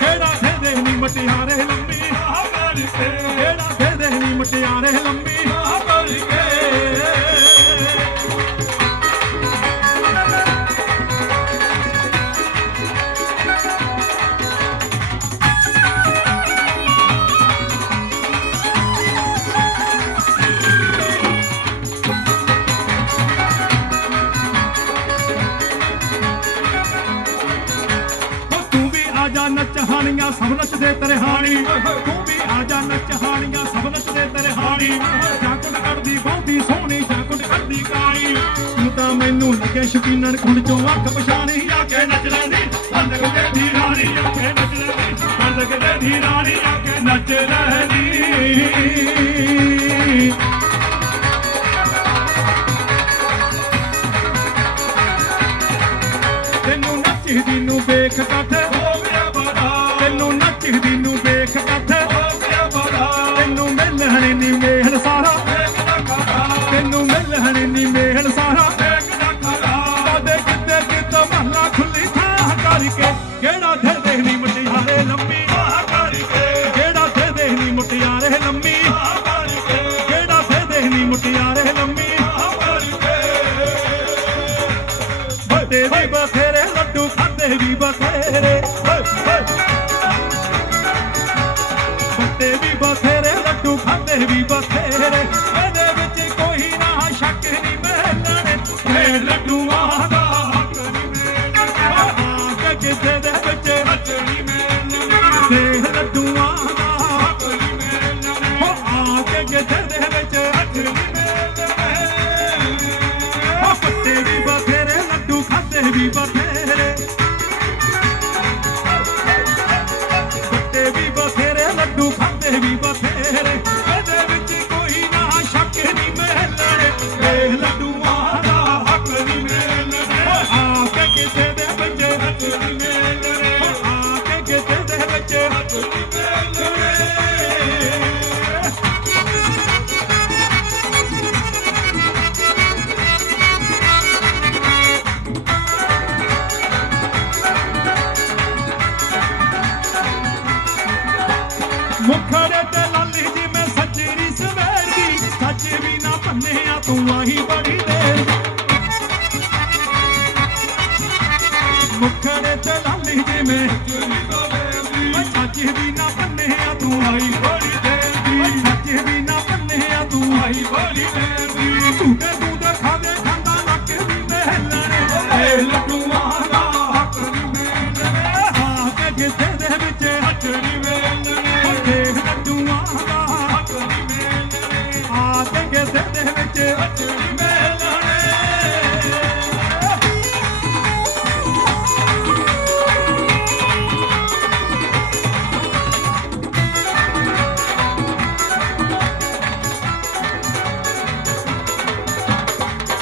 ਕਿਹੜਾ ਦੇ ਦੇ ਨੀ ਮਟਿਆਰੇ ਲੰਮੀ ਕਿਹੜਾ ਦੇ ਦੇ ਨੀ ਮਟਿਆਰੇ ਲੰਮੀ ਨੱਚ ਹਾਣੀਆਂ ਸਭ ਨੱਚਦੇ ਤੇਰੇ ਹਾਣੀ ਤੂੰ ਵੀ ਆ ਜਾ ਨੱਚ ਹਾਣੀਆਂ ਸਭ ਨੱਚਦੇ ਤੇਰੇ ਹਾਣੀ ਜਾਕਟ ਕੱਢਦੀ ਬਹੁਤੀ ਸੋਹਣੀ ਜਾਕਟ ਕੱਢਦੀ ਕਾਲੀ ਤੂੰ ਤਾਂ ਮੈਨੂੰ ਲੱਗੇ ਸ਼ਕੀਨਣ ਖੁੰਡ ਚੋਂ ਅੱਖ ਪਛਾਣੀ ਆ ਕੇ ਨੱਚ ਲੈਂਦੀ ਬੰਦਕ ਦੇ ਦੀ ਰਾਣੀ ਆ ਕੇ ਨੱਚ ਲੈਂਦੀ ਬੰਦਕ ਦੇ ਦੀ ਰਾਣੀ ਆ ਕੇ ਨੱਚ ਲੈਂਦੀ ਤੈਨੂੰ ਨੱਚਦੀ ਨੂੰ ਵੇਖ ਕੱਠ ਤੈਨੂੰ ਨੱਚਦੀ ਨੂੰ ਵੇਖ ਕੱਠ ਤੈਨੂੰ ਮਿਲਣ ਨੀ ਮੇਹਣ ਸਾਰਾ ਤੈਨੂੰ ਮਿਲਣ ਨੀ ਮੇਹਣ ਸਾਰਾ ਕਦੇ ਕਿਤੇ ਕਿਤੇ ਮਹਲਾ ਖੁੱਲੀ ਥਾਂ ਕਰਕੇ ਕਿਹੜਾ ਦੇ ਦੇ ਨੀ ਮੁਟਿਆਰੇ ਲੰਮੀ ਕਿਹੜਾ ਦੇ ਦੇ ਨੀ ਮੁਟਿਆਰੇ ਲੰਮੀ ਕਿਹੜਾ ਦੇ ਦੇ ਨੀ ਮੁਟਿਆਰੇ ਲੰਮੀ ਵੱਡੇ ਵੀ ਬਥੇਰੇ ਲੱਡੂ ਖਾਂਦੇ ਵੀ ਬਥੇਰੇ ਫੱਟੇ ਵੀ ਬਥੇਰੇ ਲੱਡੂ ਖਾਂਦੇ ਵੀ ਬਥੇਰੇ ਇਹਦੇ ਵਿੱਚ ਕੋਈ ਨਾ ਸ਼ੱਕ ਨਹੀਂ ਮਿਲਣੇ ਇਹ ਲੱਡੂਆਂ ਦਾ ਹੱਕ ਨਹੀਂ ਮਿਲਣਾ ਆ ਕੇ ਕਿਸੇ ਦੇ ਵਿੱਚ ਹੱਕ ਨਹੀਂ ਮਿਲਣਾ ਤੇ ਲੱਡੂਆਂ ਦਾ ਹੱਕ ਨਹੀਂ ਮਿਲਣਾ ਆ ਕੇ ਕਿਸੇ ਦੇ ਵਿੱਚ ਹੱਕ ਨਹੀਂ ਮਿਲਣਾ ਫੱਟੇ ਵੀ ਬਥੇਰੇ ਲੱਡੂ ਖਾਂਦੇ ਵੀ ਬਥੇਰੇ ਵੀ ਬਥੇਰੇ ਲੱਡੂ ਖਾਂਦੇ ਵੀ ਬਥੇਰੇ ਇਹਦੇ ਵਿੱਚ ਕੋਈ ਨਾ ਸ਼ੱਕ ਨਹੀਂ ਮਿਲਣੇ ਇਹ ਲੱਡੂਆਂ ਦਾ ਹੱਕ ਨਹੀਂ ਮਿਲਣਾ ਆ ਕੇ ਕਿਸੇ ਦੇ ਵਿੱਚ ਹੱਕ ਨਹੀਂ ਮਿਲਣੇ ਆ ਕੇ ਕਿਸੇ ਦੇ ਵਿੱਚ ਹੱਕ ਨਹੀਂ ਮਿਲਣੇ ਮੁਖੜੇ ਤੇ ਲਾਲੀ ਜੀ ਮੈਂ ਸੱਜਰੀ ਸਵੇਰ ਦੀ ਸੱਚ ਵੀ ਨਾ ਭੰਨਿਆ ਤੂੰ ਆਹੀ ਬੜੀ ਦੇਰ ਮੁਖੜੇ ਤੇ ਲਾਲੀ ਜੀ ਮੈਂ ਸੱਚ ਵੀ ਨਾ ਭੰਨਿਆ ਤੂੰ ਆਹੀ ਬੜੀ ਦੇਰ ਦੀ ਸੱਚ ਵੀ ਨਾ ਭੰਨਿਆ ਤੂੰ ਆਹੀ ਬੜੀ ਦੇਰ ਦੀ ਝੂਟੇ ਤੂੰ ਦੇ ਖਾਵੇ ਖਾਂਦਾ ਲੱਕ ਵੀ ਮਹਿਲਣੇ ਇਹ ਲੱਡੂਆਂ ਦਾ ਹੱਕ ਨਹੀਂ ਮਿਲਣੇ ਆ ਕੇ ਕਿਸੇ ਦੇ ਵਿੱਚ ਹੱਥ ਨਹੀਂ ਮਿਲਣੇ ਲੱਡੂਆਂ ਦਾ ਹੱਕ ਨਹੀਂ ਮਿਲਣੇ ਆ ਕੇ ਕਿਸੇ ਦੇ ਵਿੱਚ ਹੱਥ ਨਹੀਂ ਮਿਲਣੇ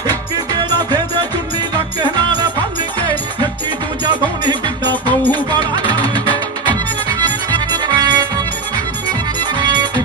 ਇੱਕ ਗੇੜਾ ਦੇ ਦੇ ਚੁੰਨੀ ਲੱਕ ਨਾਲ ਬੰਨ ਕੇ ਨੱਚੀ ਤੂੰ ਜਦੋਂ ਨਹੀਂ ਕਿੱਦਾਂ ਪਊ ਬੜਾ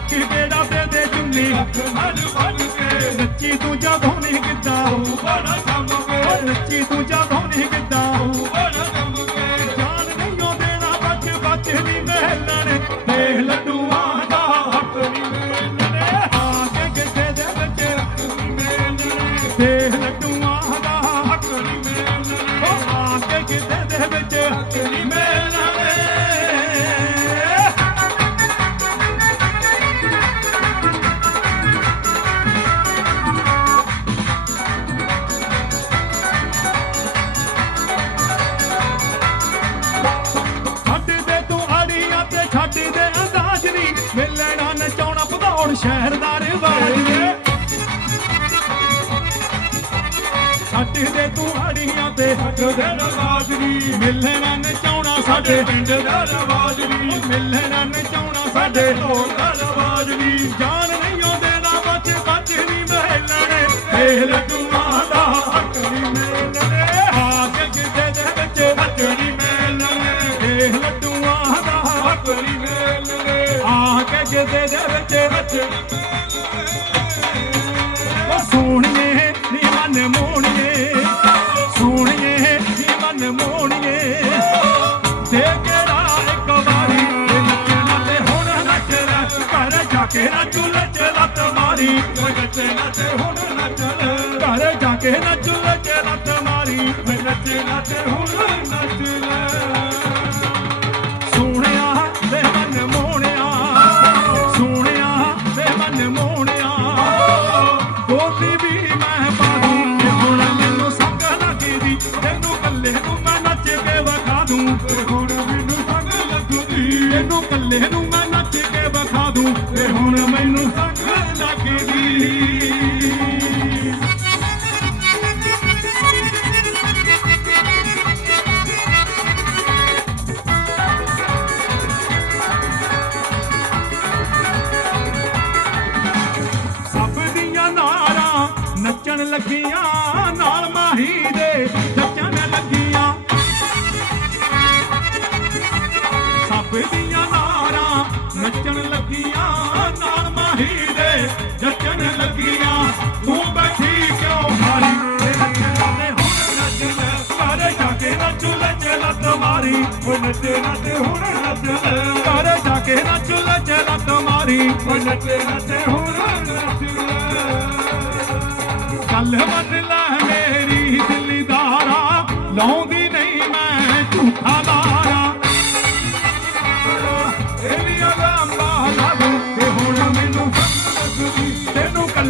ਕਿਹੜਾ ਦੇ ਦੇ ਚੁੰਨੀ ਹੱਥ ਨਾਲ ਬੰਨ ਕੇ ਨੱਚੀ ਤੂੰ ਜਦੋਂ ਨਹੀਂ ਕਿੱਦਾਂ ਬੜਾ ਕੰਮ ਕੇ ਨੱਚੀ ਤੂੰ ਜਦੋਂ ਨਹੀਂ ਕਿੱਦਾਂ ਬੜਾ ਕੰਮ ਕੇ ਜਾਨ ਨਹੀਂਓ ਦੇਣਾ ਬੱਚ ਬੱਚ ਵੀ ਮਹਿਲਣੇ ਦੇਖ ਲੱਡੂਆਂ ਦਾ ਹੱਕ ਨਹੀਂ ਮਿਲਣੇ ਆ ਕੇ ਕਿਸੇ ਦੇ ਵਿੱਚ ਹੱਕ ਨਹੀਂ ਮਿਲਣੇ ਦੇਖ ਲੱਡੂਆਂ ਦਾ ਹੱਕ ਨਹੀਂ ਮਿਲਣੇ ਆ ਕੇ ਕਿਸੇ ਦੇ ਵਿੱਚ ਹੱਕ ਨਹੀਂ ਮਿਲਣੇ ਮਿਲਣਾ ਨਚਾਉਣਾ ਭਗਾਉਣ ਸ਼ਹਿਰ ਦਾ ਰਿਵਾਜ ਵੇ ਛੱਡ ਦੇ ਤੂੰ ਆੜੀਆਂ ਤੇ ਹੱਥ ਦੇ ਰਵਾਜ ਵੀ ਮਿਲਣਾ ਨਚਾਉਣਾ ਸਾਡੇ ਪਿੰਡ ਦਾ ਰਵਾਜ ਵੀ ਮਿਲਣਾ ਨਚਾਉਣਾ ਸਾਡੇ ਢੋਲ ਦਾ ਰਵਾਜ ਵੀ ਜਾਨ ਨਹੀਂਓ ਦੇਣਾ ਬੱਚ ਬੱਚ ਨਹੀਂ ਮਿਲਣੇ ਇਹ ਲੱਡੂਆਂ ਦਾ ਹੱਕ ਨਹੀਂ ਮਿਲਣੇ ਆ ਕੇ ਕਿਸੇ ਦੇ ਵਿੱਚ ਹੱਥ ਨਹੀਂ ਮਿਲਣੇ ਇਹ ਲੱਡੂਆਂ ਦਾ ਹੱਕ ਨਹੀਂ ਮਿਲਣੇ ਆ ਕੇ ਕਿਸੇ ਦੇ ਵਿੱਚ ਹੱਥ ਸੋਹਣੀਏ ਨੀ ਮਨ ਮੋਹਣੀਏ ਸੋਹਣੀਏ ਨੀ ਮਨ ਮੋਹਣੀਏ ਦੇ ਕਿਹੜਾ ਇੱਕ ਵਾਰੀ ਨੱਚਣਾ ਤੇ ਹੁਣ ਨੱਚ ਲੈ ਘਰ ਜਾ ਕੇ ਨੱਚ ਲੱਚ ਲੱਤ ਮਾਰੀ ਨੱਚਣਾ ਤੇ ਹੁਣ ਨੱਚ ਲੈ ਘਰ ਜਾ ਕੇ ਨੱਚ ਲੱਚ ਲੱਤ ਮਾਰੀ ਨੱਚਣਾ ਤੇ ਹੁਣ ਨੱਚ ਲੈ ਸੋਹਣਿਆ ਦੇ ਮਨ ਮੋਹਣਿਆ ਸੋਹਣਿਆ ਦੇ ਮਨ ਮੋਹਣਿਆ ਬੋਲੀ ਵੀ ਮੈਂ ਪਾਦੂੰ ਤੇ ਹੁਣ ਮੈਨੂੰ ਸੰਗ ਲੱਗਦੀ ਤੈਨੂੰ ਕੱਲੇ ਨੂੰ ਮੈਂ ਨੱਚ ਕੇ ਵਿਖਾ ਦੂੰ ਤੇ ਹੁਣ ਮੈਨੂੰ ਸੰਗ ਲੱਗਦੀ ਤੈਨੂੰ ਕੱਲੇ ਨੂੰ ਮੈਂ ਨੱਚ ਕੇ ਵਿਖਾ ਦੂੰ ਤੇ ਹੁਣ ਮੈਨੂੰ ਸੰਗ ਲੱਗਦੀ ਨੱਚਣ ਲੱਗੀਆਂ ਨਾਲ ਮਾਹੀ ਦੇ ਨੱਚਣ ਲੱਗੀਆਂ ਸਭ ਦੀਆਂ ਨਾਰਾਂ ਨੱਚਣ ਲੱਗੀਆਂ ਨਾਲ ਮਾਹੀ ਦੇ ਨੱਚਣ ਲੱਗੀਆਂ ਤੂੰ ਬੈਠੀ ਕਿਉਂ ਮਾਰੀ ਨੱਚਣਾ ਤੇ ਹੁਣ ਨੱਚ ਲੈ ਘਰ ਜਾ ਕੇ ਨੱਚ ਲੱਚ ਲੱਤ ਮਾਰੀ ਉਹ ਨੱਚਣਾ ਤੇ ਹੁਣ ਨੱਚ ਲੈ ਘਰ ਜਾ ਕੇ ਨੱਚ ਲੱਚ ਲੱਤ ਮਾਰੀ ਉਹ ਨੱਚਣਾ ਤੇ ਹੁਣ ਨੱਚ ਲੈ ਗੱਲ ਬਦਲਾ ਮੇਰੀ ਦਿਲਦਾਰਾ ਲਾਉਂਦੀ ਨਹੀਂ ਮੈਂ ਝੂਠਾ ਲਾਰਾ ਇਹ ਵੀ ਲੰਬਾ ਲਾ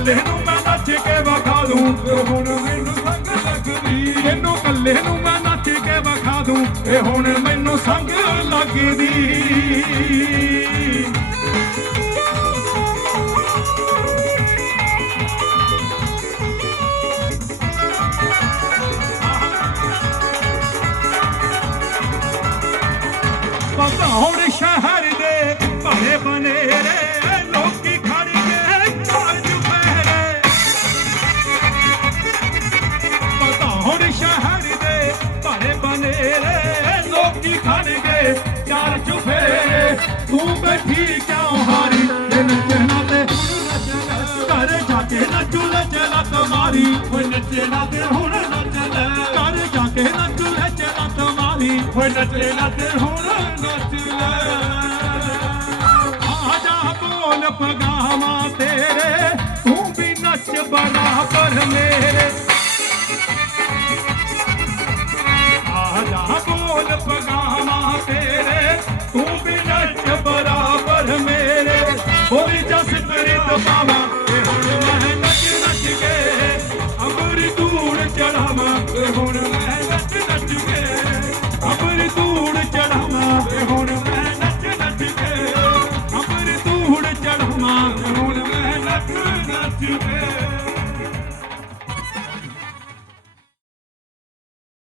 ਕੱਲੇ ਨੂੰ ਮੈਂ ਨੱਚ ਕੇ ਵਿਖਾ ਦੂੰ ਤੇ ਹੁਣ ਮੈਨੂੰ ਸੰਗ ਲੱਗਦੀ ਤੈਨੂੰ ਕੱਲੇ ਨੂੰ ਮੈਂ ਨੱਚ ਕੇ ਵਿਖਾ ਦੂੰ ਇਹ ਹੁਣ ਮੈਨੂੰ ਸੰਗ ਲੱਗਦੀ ਪਤਾ ਹੁਣ ਸ਼ਹਿਰ ਦੇ ਭਰੇ ਬਨੇਰੇ ਲੋਕੀ ਖੜ ਕੇ ਚਾਰ ਚੁਫੇਰੇ ਪਤਾ ਹੁਣ ਸ਼ਹਿਰ ਦੇ ਭਰੇ ਬਨੇਰੇ ਲੋਕੀ ਖੜ ਗਏ ਚਾਰ ਚੁਫੇਰੇ ਤੂੰ ਬੈਠੀ ਕਿਉਂ ਹਾਰੀ ਇਹ ਨੱਚਣਾ ਤੇ ਘਰ ਜਾ ਕੇ ਨੱਚੂ ਲੈ ਚਲਾ ਤੁਮਾਰੀ ਓਏ ਨੱਚੇ ਨਾ ਤੇ ਹੁਣ ਨੱਚ ਲੈ ਘਰ ਜਾ ਕੇ ਨੱਚੂ ਲੈ ਚਲਾ ਤੁਮਾਰੀ ਓਏ ਨੱਚੇ ਨਾ ਤੇ ਹੁਣ ਨੱਚ ਲੈ ਆਜਾ ਬੋਲ ਪਗਾਵਾਂ ਤੇਰੇ ਤੂੰ ਵੀ ਨੱਚ ਬਰਾਬਰ ਮੇਰੇ ਆਜਾ ਬੋਲ ਪਗਾਵਾਂ ਤੇਰੇ ਤੂੰ ਵੀ ਨੱਚ ਬਰਾਬਰ ਮੇਰੇ ਬੋਲੀ ਜਸ ਪ੍ਰੀਤ ਪਾਵਾਂ ਤੇ ਹੁਣ ਮੈਂ ਨੱਚ ਨੱਚ ਕੇ ਅੰਬਰ ਧੂੜ ਚੜਾਵਾਂ ਤੇ ਹੁਣ ਮੈਂ ਨੱਚ ਨੱਚ ਕੇ ਅੰਬਰ ਧੂੜ ਚੜਾਵਾਂ ਤੇ ਹੁਣ ਮੈਂ ਨੱਚ ਨੱਚ ਕੇ ਅੰਬਰ ਧੂੜ ਚੜਾਵਾਂ ਤੇ ਹੁਣ ਮੈਂ ਨੱਚ ਨੱਚ ਕੇ